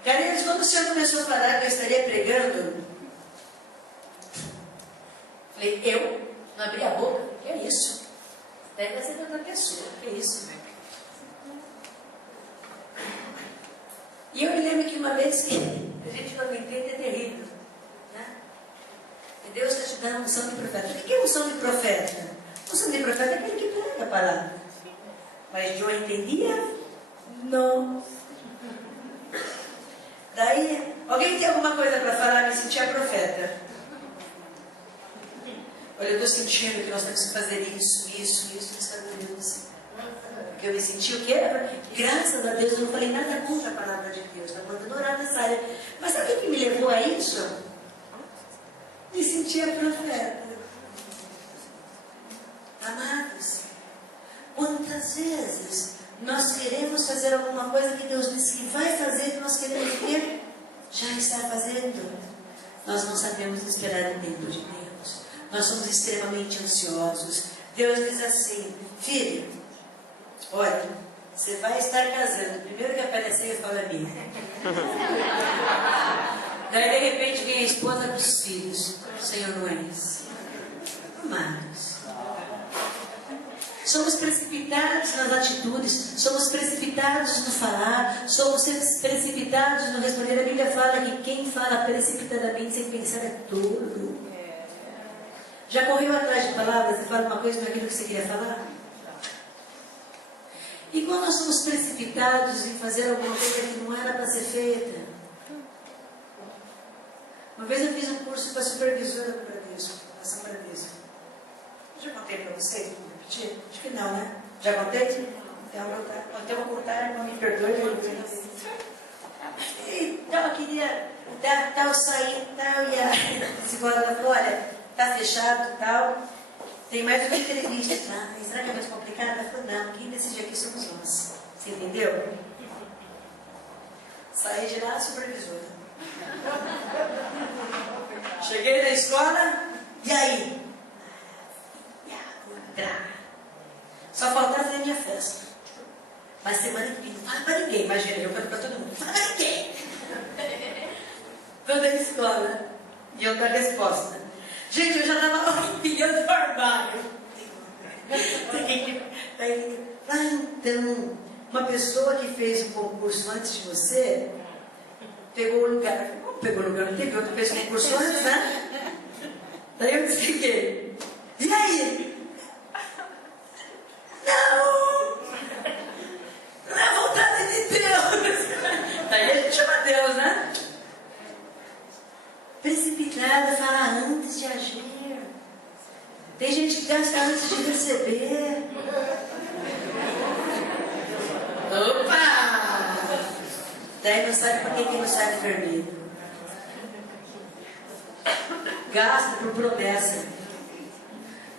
Queridos, quando o Senhor começou a falar que eu estaria pregando, falei: eu? Não abri a boca? Que é isso? Daí vai ser outra pessoa. Que é isso? E eu me lembro que uma vez que a gente não entende, é terrível. Deus está te dando unção de profeta. O que é unção de profeta? Unção de profeta é aquele que prega a palavra. Mas eu entendia? Não. Daí, alguém tem alguma coisa para falar? Me sentia profeta. Olha, eu estou sentindo que nós temos que fazer isso. Porque eu me senti o quê? Graças a Deus eu não falei nada contra a palavra de Deus. Está mandando orar nessa área. Mas sabe o que me levou a isso? Me sentia profeta. Amados, quantas vezes nós queremos fazer alguma coisa que Deus disse que vai fazer, que nós queremos ver, já está fazendo. Nós não sabemos esperar o tempo de Deus. Nós somos extremamente ansiosos. Deus diz assim: filho, olha, você vai estar casando. Primeiro que aparecer, eu falo a mim. Daí de repente vem a esposa dos filhos. Senhor, não é isso. Amados, somos precipitados nas atitudes, somos precipitados no falar, somos precipitados no responder. A Bíblia fala que quem fala precipitadamente sem pensar é tolo. Já correu atrás de palavras e fala uma coisa não é aquilo que você queria falar? E quando nós somos precipitados em fazer alguma coisa que não era para ser feita? Uma vez eu fiz um curso para supervisora do Bradesco, Fundação Bradesco. Já contei para vocês? Vou repetir? Acho que não, né? Já contei? Então vou contar, não me perdoe. Então eu queria tal, saí, tal, e a psicóloga falou, olha, tá fechado, tal, tem mais uma entrevista. Será que é muito complicado? Ela falou, não, quem decide aqui somos nós. Você entendeu? Saí de lá, supervisora. Cheguei na escola, e aí? Só faltava ver minha festa. Mas semana que vem, não fala pra ninguém, imagina, eu falei pra todo mundo, fala pra ninguém. Toda a escola. E outra resposta. Gente, eu já estava empilhando o armário. Então, uma pessoa que fez o concurso antes de você, pegou o lugar. Não pegou o lugar, não teve outra pessoa que concurso antes, né? Daí eu expliquei. E aí? Não! Não é a vontade de Deus! Daí a gente chama Deus, né? Precipitada, fala antes de agir. Tem gente que gasta antes de receber. Opa! Daí não sabe por que não sai vermelho. Gasta por promessa.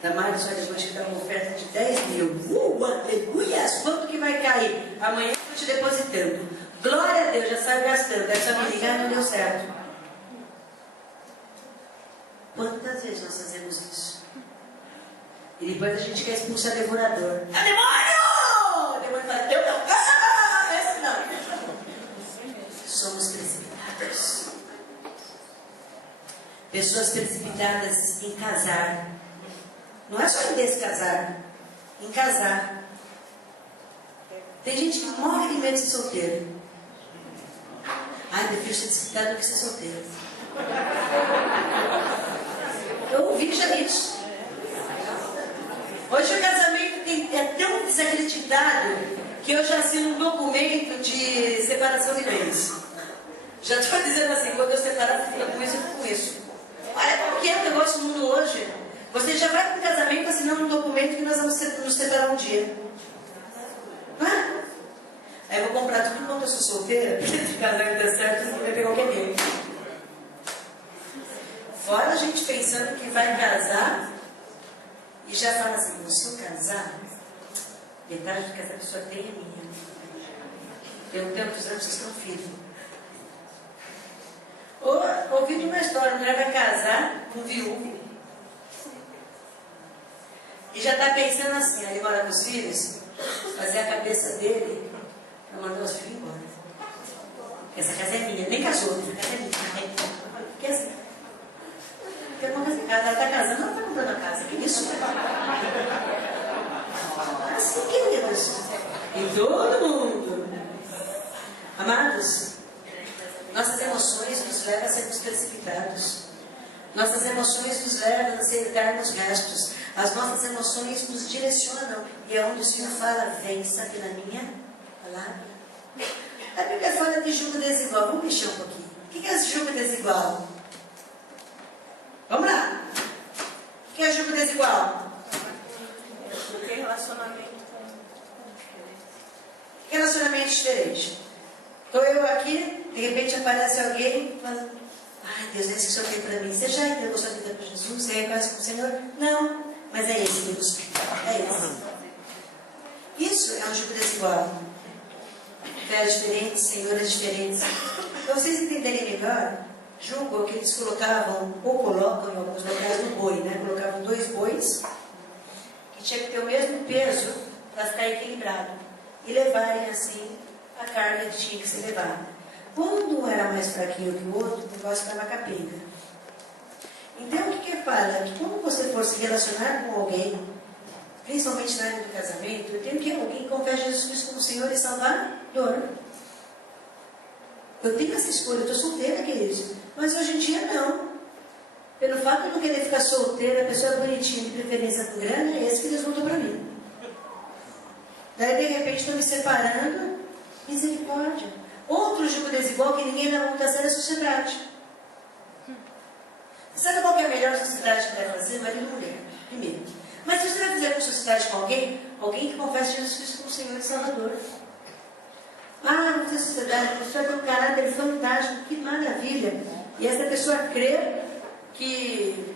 Damares vai depois te dar uma oferta de 10 mil. Aleluia! Quanto que vai cair? Amanhã eu estou te depositando. Glória a Deus, já sai gastando. Essa me ligar não deu certo. Quantas vezes nós fazemos isso? E depois a gente quer expulsar o devorador. É demônio! O demônio fala, eu não. Esse não. Somos precipitados. Pessoas precipitadas em casar. Não é só em descasar, em casar. Tem gente que morre de medo de ser solteiro. Ai, prefiro ser precipitado do que ser solteiro. Eu ouvi já isso. Hoje o casamento é tão desacreditado que eu já assino um documento de separação de bens. Já estou dizendo assim, quando eu separar, fica com isso, eu fico com isso. Olha como que é o negócio do mundo hoje. Você já vai para o casamento assinando um documento que nós vamos nos separar um dia. Não é? Aí eu vou comprar tudo enquanto eu sou solteira, porque se o casamento der certo, eu vou pegar o que é meu. Fora a gente pensando que vai casar e já fala assim, se eu casar, metade do que essa pessoa tem é minha. Eu tenho tantos anos que estão filhos. Ouvi de uma história, a mulher vai casar com um viúvo. E já está pensando assim, ele mora com os filhos, fazer a cabeça dele para mandar os filhos embora. Essa casa é minha, nem casou, essa casa é minha. Porque assim, ela está casando, ela está comprando a casa. Que isso? Assim, queridos. E todo mundo. Amados, nossas emoções nos levam a sermos precipitados. Nossas emoções nos levam a aceitarmos gastos. As nossas emoções nos direcionam. E é onde o Senhor fala, vem, sabe na minha palavra. A Bíblia fala de julgo desigual. Vamos mexer um pouquinho. O que é julgo desigual? Vamos lá. O que é julgo desigual? Tem relacionamento com... Relacionamento diferente. Estou eu aqui, de repente aparece alguém e fala, ai Deus, é isso que o Senhor tem para mim. Você já entregou sua vida para Jesus? Você reconhece como Senhor? Não, mas é esse Deus. É esse. Isso é um julgo desigual. Fé diferentes, senhoras diferentes. Para vocês entenderem melhor, julgo que eles colocavam, ou colocam em alguns locais, no boi, né? Colocavam 2 bois, que tinha que ter o mesmo peso para ficar equilibrado. E levarem assim a carga que tinha que ser levada. Quando um era mais fraquinho que o outro, o negócio ficava capenga. Então o que fala? Que quando você for se relacionar com alguém, principalmente na área do casamento, eu tenho que ir alguém que confesse Jesus Cristo como Senhor e Salvador. Eu tenho essa escolha, eu estou solteira, queridos. Mas hoje em dia não. Pelo fato de eu não querer ficar solteira, a pessoa bonitinha, de preferência com grana, é esse que Deus mandou para mim. Daí de repente estou me separando, misericórdia. Outro julgo desigual que ninguém dá muita sério é a sociedade. Sabe qual que é a melhor sociedade que vai fazer? Marido e mulher, primeiro. Mas se você vai fazer uma sociedade com alguém, alguém que confesse Jesus Cristo como Senhor e Salvador. Ah, não tem sociedade, você vai ter um caráter fantástico, que maravilha. E essa pessoa crê que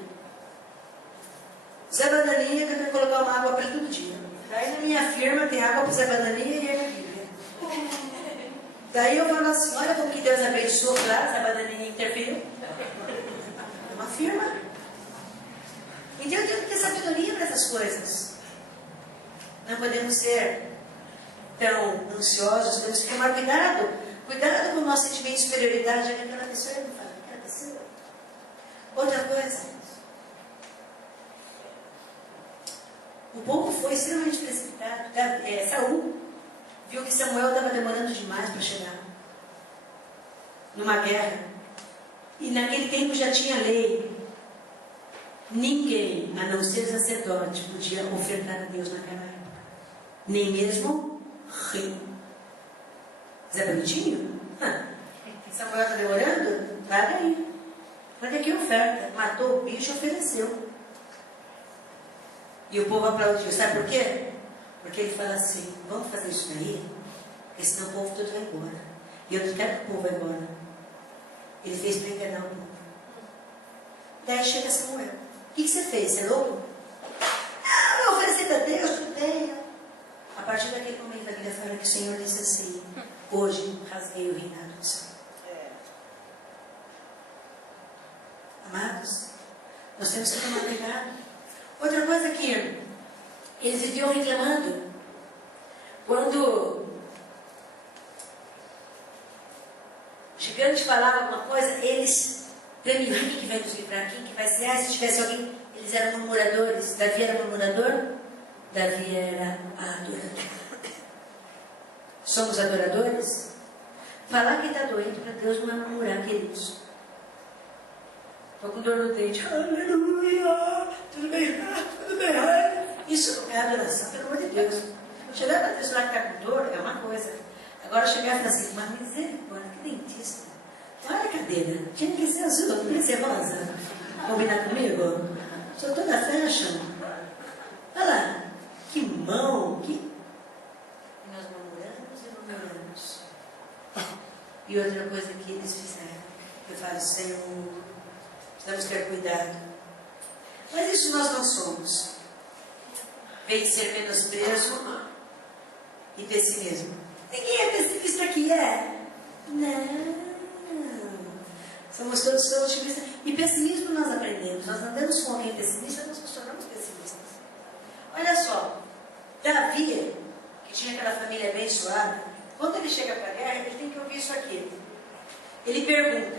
Zé Bananinha que eu tenho que colocar uma água para ele todo dia. Daí na minha firma tem água para Zé Bananinha e ele aqui. Daí eu falo assim, olha como que Deus abençoou, claro, Zé Bananinha interferiu. É uma firma. Então eu tenho que ter sabedoria para essas coisas. Não podemos ser tão ansiosos, temos que tomar cuidado. Cuidado com o nosso sentimento de superioridade. Aquela pessoa não fala, aquela pessoa. Outra coisa. O povo foi extremamente precipitado. Saul viu que Samuel estava demorando demais para chegar numa guerra. E naquele tempo já tinha lei. Ninguém, a não ser sacerdote, podia ofertar a Deus naquela época. Nem mesmo rei. Zé Bonitinho? Samuel está demorando? Traga aí. Traga aqui a oferta. Matou o bicho e ofereceu. E o povo aplaudiu. Sabe por quê? Porque ele fala assim, vamos fazer isso daí, porque senão o povo todo vai embora. E eu não quero que o povo vá embora. Ele fez para enganar o povo. Daí chega Samuel. O que você fez? Você é louco? Não, eu ofereci para Deus, tudo bem. A partir daquele momento a Bíblia fala que o Senhor disse assim, hoje rasguei o reinado do céu. Amados, nós temos que tomar cuidado. Outra coisa que eles viviam reclamando, quando o gigante falava alguma coisa, eles premiam quem que vai nos livrar, quem que vai ser, se tivesse alguém, eles eram murmuradores. Davi era murmurador, Davi era adorador. Somos adoradores? Falar que está doente para Deus não é murmurar, queridos. Estou com dor no dente. Aleluia! Tudo bem? Tudo bem? Isso é adoração, pelo amor de Deus. Chegar para a pessoa que está com dor é uma coisa. Agora chegar e falar assim, mas misericórdia, que dentista. Olha a cadeira. Tinha que ser azul, não tinha que ser rosa. Combinar comigo? Sou toda fashion. Olha lá. Que mão, que... E nós murmuramos e murmuramos. E outra coisa que eles fizeram, eu falo, Senhor, precisamos ter cuidado. Mas isso nós não somos. Vencer menosprezo e pessimismo. Ninguém é pessimista aqui, é? Não. Somos todos otimistas. E pessimismo nós aprendemos. Nós andamos com alguém pessimista, nós nos tornamos pessimistas. Olha só. Davi, que tinha aquela família abençoada, quando ele chega para a guerra, ele tem que ouvir isso aqui. Ele pergunta,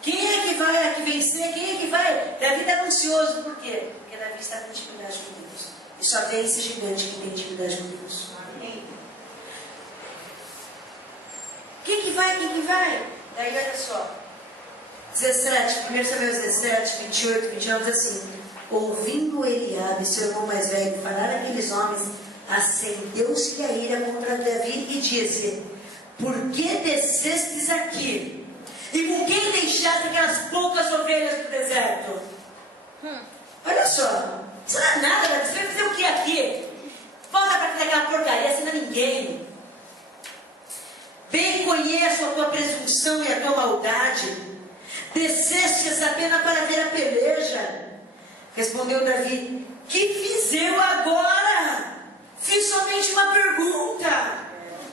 quem é que vai aqui vencer? Quem é que vai? Davi estava ansioso, por quê? Porque Davi estava em intimidade com Deus. E só tem esse gigante que tem intimidade com Deus. Amém. Quem que vai? Quem que vai? Daí olha só. 17, 1 Samuel 17, 28, 29, diz assim, ouvindo Eliabe, seu irmão mais velho, falar aqueles homens, acendeu-se a ira contra Davi e disse, por que descestes aqui? E com quem deixaste aquelas poucas ovelhas no deserto? Olha só, isso não é nada, você vai fazer o que aqui? Volta para aquela porcaria, você não é ninguém. Bem conheço a tua presunção e a tua maldade. Descestes apenas para ver a peleja. Respondeu Davi, que fiz eu agora? Fiz somente uma pergunta.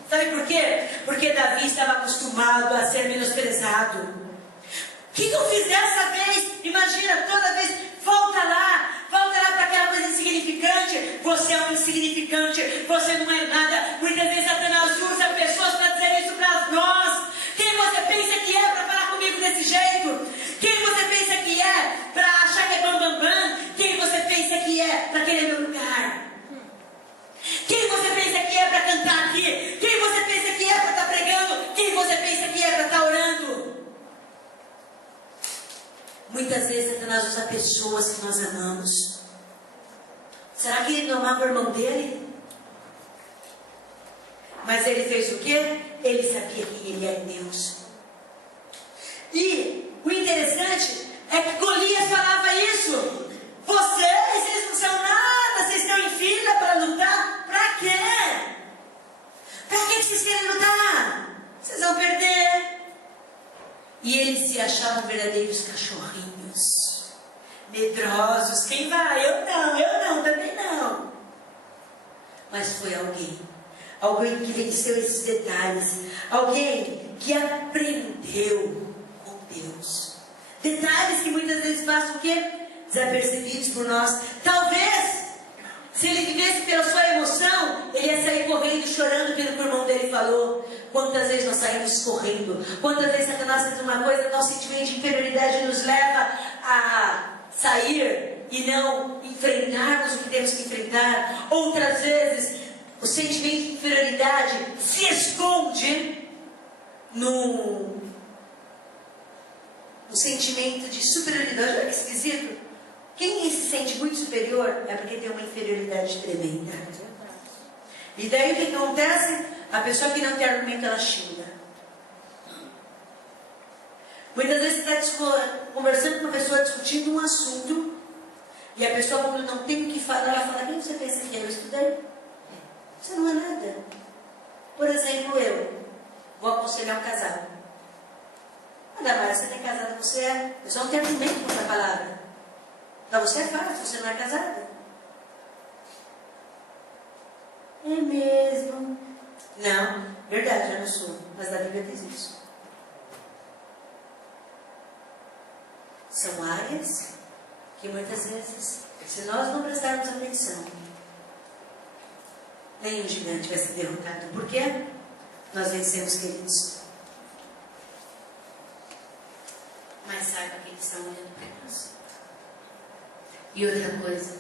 Sabe por quê? Porque Davi estava acostumado a ser menosprezado. O que eu fiz dessa vez? Imagina, toda vez, volta lá para aquela coisa insignificante. Você é um insignificante, você não é nada. Muitas vezes Satanás usa pessoas para dizer isso para nós. Quem você pensa que é para falar comigo desse jeito? Quem você pensa que é para achar que é bam? Quem você pensa que é para querer meu lugar? Quem você pensa que é para cantar aqui? Quem você pensa que é para estar pregando? Quem você pensa que é para estar orando? Muitas vezes Satanás usa pessoas que nós amamos. Será que ele não amava o irmão dele? Mas ele fez o quê? Ele sabia que ele é Deus. E o interessante é que Golias falava isso. Vocês não são nada, vocês estão em fila para lutar. Para quê? Para que vocês querem lutar? Vocês vão perder. E eles se achavam verdadeiros medrosos. Quem vai? Eu não, também não. Mas foi alguém que venceu esses detalhes, alguém que aprendeu com Deus. Detalhes que muitas vezes passam o quê? Desapercebidos por nós. Talvez, se ele vivesse pela sua emoção, ele ia sair correndo, chorando pelo que o irmão dele falou. Quantas vezes nós saímos correndo? Quantas vezes Satanás faz uma coisa, nosso sentimento de inferioridade nos leva a sair e não enfrentarmos o que temos que enfrentar. Outras vezes, o sentimento de inferioridade se esconde no sentimento de superioridade. Olha que esquisito. Quem se sente muito superior é porque tem uma inferioridade tremenda. E daí o que acontece? A pessoa que não tem argumento, ela xinga. Muitas vezes você está conversando com uma pessoa, discutindo um assunto, e a pessoa, quando não tem o que falar, ela fala: quem você pensa que é? Eu estudei? Você não é nada. Por exemplo, eu vou aconselhar um casal. Ainda mais você tem casada, você é. Eu só não tenho argumento com essa palavra. Para você é fácil, você não é casada. É mesmo? Não, verdade, eu não sou. Mas a Bíblia diz isso. São áreas que muitas vezes, se nós não prestarmos atenção, nenhum gigante vai ser derrotado. Por quê? Nós vencemos, queridos. Mas saiba que eles estão olhando para nós. E outra coisa,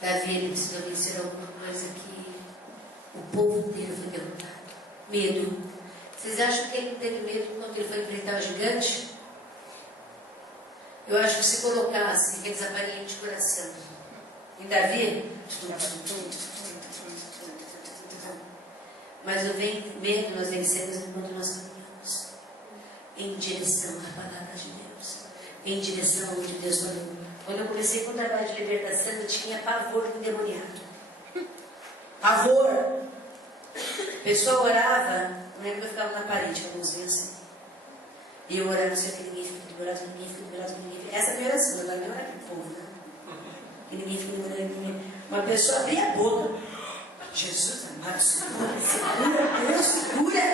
Davi, ele precisou vencer alguma coisa que o povo inteiro foi derrotado. Medo. Vocês acham que ele não teve medo quando ele foi enfrentar o gigante? Eu acho que se colocasse aqueles aparelhos de coração em Davi, mas o medo nós vencemos enquanto nós caminhamos em direção à palavra de Deus, em direção ao que Deus falou. Quando eu comecei com o trabalho de libertação, eu tinha pavor do endemoniado. Pavor. A pessoa orava, não lembro que eu ficava na parede, alguns dias assim. E eu orava, não sei que ninguém fica do meu lado, ninguém fica do meu lado, ninguém fica. Essa é a minha oração, agora não era para o povo, né? E ninguém fica do meu lado, ninguém. Uma pessoa abria a boca. Jesus amado, segura, Deus, segura.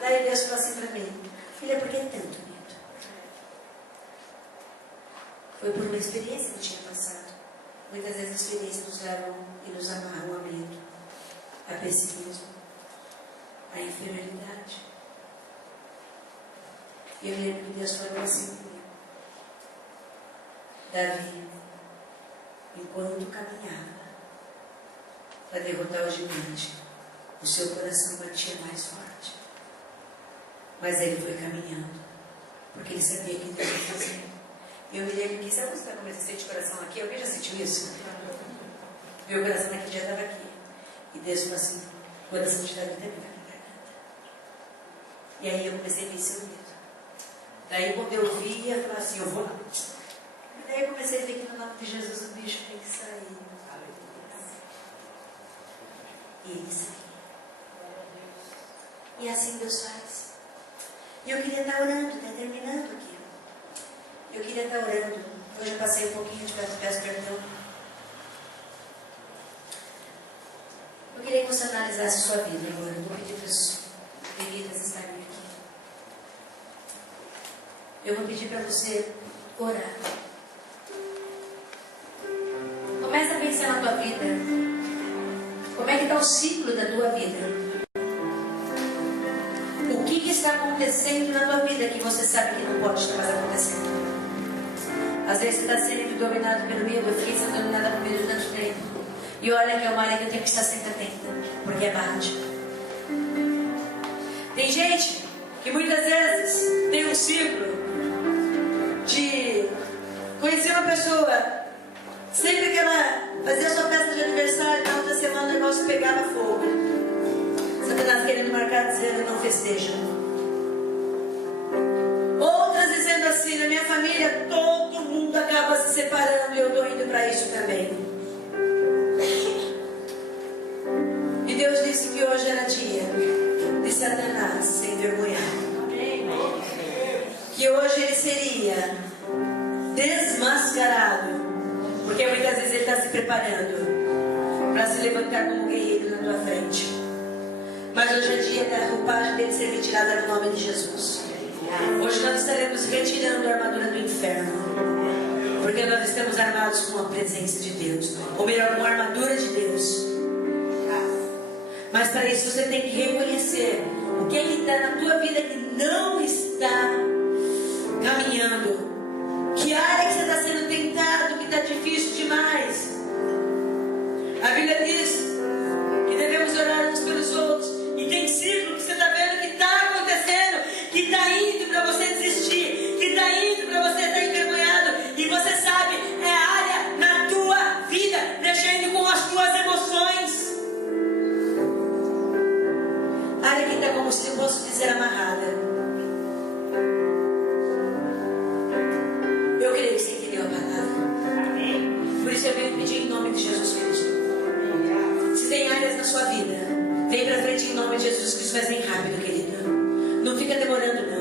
Daí Deus falou assim para mim: filha, por que tanto medo? Foi por uma experiência que eu tinha passado. Muitas vezes as experiências nos levam e nos amarram a medo, a pessimismo, a inferioridade. E eu lembro que Deus falou assim comigo: Davi, enquanto caminhava para derrotar o gigante, o seu coração batia mais forte. Mas ele foi caminhando, porque ele sabia que Deus ia fazer. Eu me lembro que, sabe quando você está começando a sentir coração aqui? Alguém já sentiu isso? Meu coração aqui já estava aqui. E Deus falou assim: o coração de Davi também vai na garganta. E aí eu comecei a vencer o medo. Daí quando eu via, eu falava assim: eu vou lá. E daí eu comecei a ver que no nome de Jesus o bicho tem que sair. E ele saiu. E assim Deus faz. E eu queria estar orando, terminando aqui. Eu queria estar orando. Hoje eu passei um pouquinho de peço perdão. Eu queria que você analisasse a sua vida agora. Eu vou pedir para as queridas estarem aqui. Eu vou pedir para você orar. Começa a pensar na tua vida. Como é que está o ciclo da tua vida? O que está acontecendo na tua vida que você sabe que não pode estar mais acontecendo? Às vezes você está sendo dominado pelo medo. Eu fiquei sendo dominada pelo medo tanto tempo. E olha que é uma área que eu tenho que estar sempre atenta, porque é bate. Tem gente que muitas vezes tem um ciclo de conhecer uma pessoa. Sempre que ela fazia sua festa de aniversário, na outra semana o negócio pegava fogo. Satanás querendo marcar, dizendo: não festeja. Outras dizendo assim: na minha família todo mundo acaba se separando e eu estou indo para isso também. E Deus disse que hoje era dia de Satanás se envergonhar. Que hoje ele seria desmascarado. mascarado, porque muitas vezes ele está se preparando para se levantar como guerreiro na tua frente. Mas hoje é dia da roupagem dele ser retirada no nome de Jesus. Hoje nós estaremos retirando a armadura do inferno, porque nós estamos armados com a presença de Deus, ou melhor, com a armadura de Deus. Mas para isso você tem que reconhecer o que está na tua vida que não está caminhando. Que área que você está sendo tentado, que está difícil demais. A Bíblia diz que devemos orar uns pelos outros. E tem ciclo que você está vendo que está acontecendo, que está indo para você desistir, que está indo para você estar envergonhado. E você sabe, é área na tua vida, mexendo com as tuas emoções. Área que está, como se eu posso dizer, amarrada. Eu creio que você entendeu a palavra. Por isso eu venho pedir em nome de Jesus Cristo. Se tem áreas na sua vida, vem para frente em nome de Jesus Cristo, mas vem rápido, querido. Não fica demorando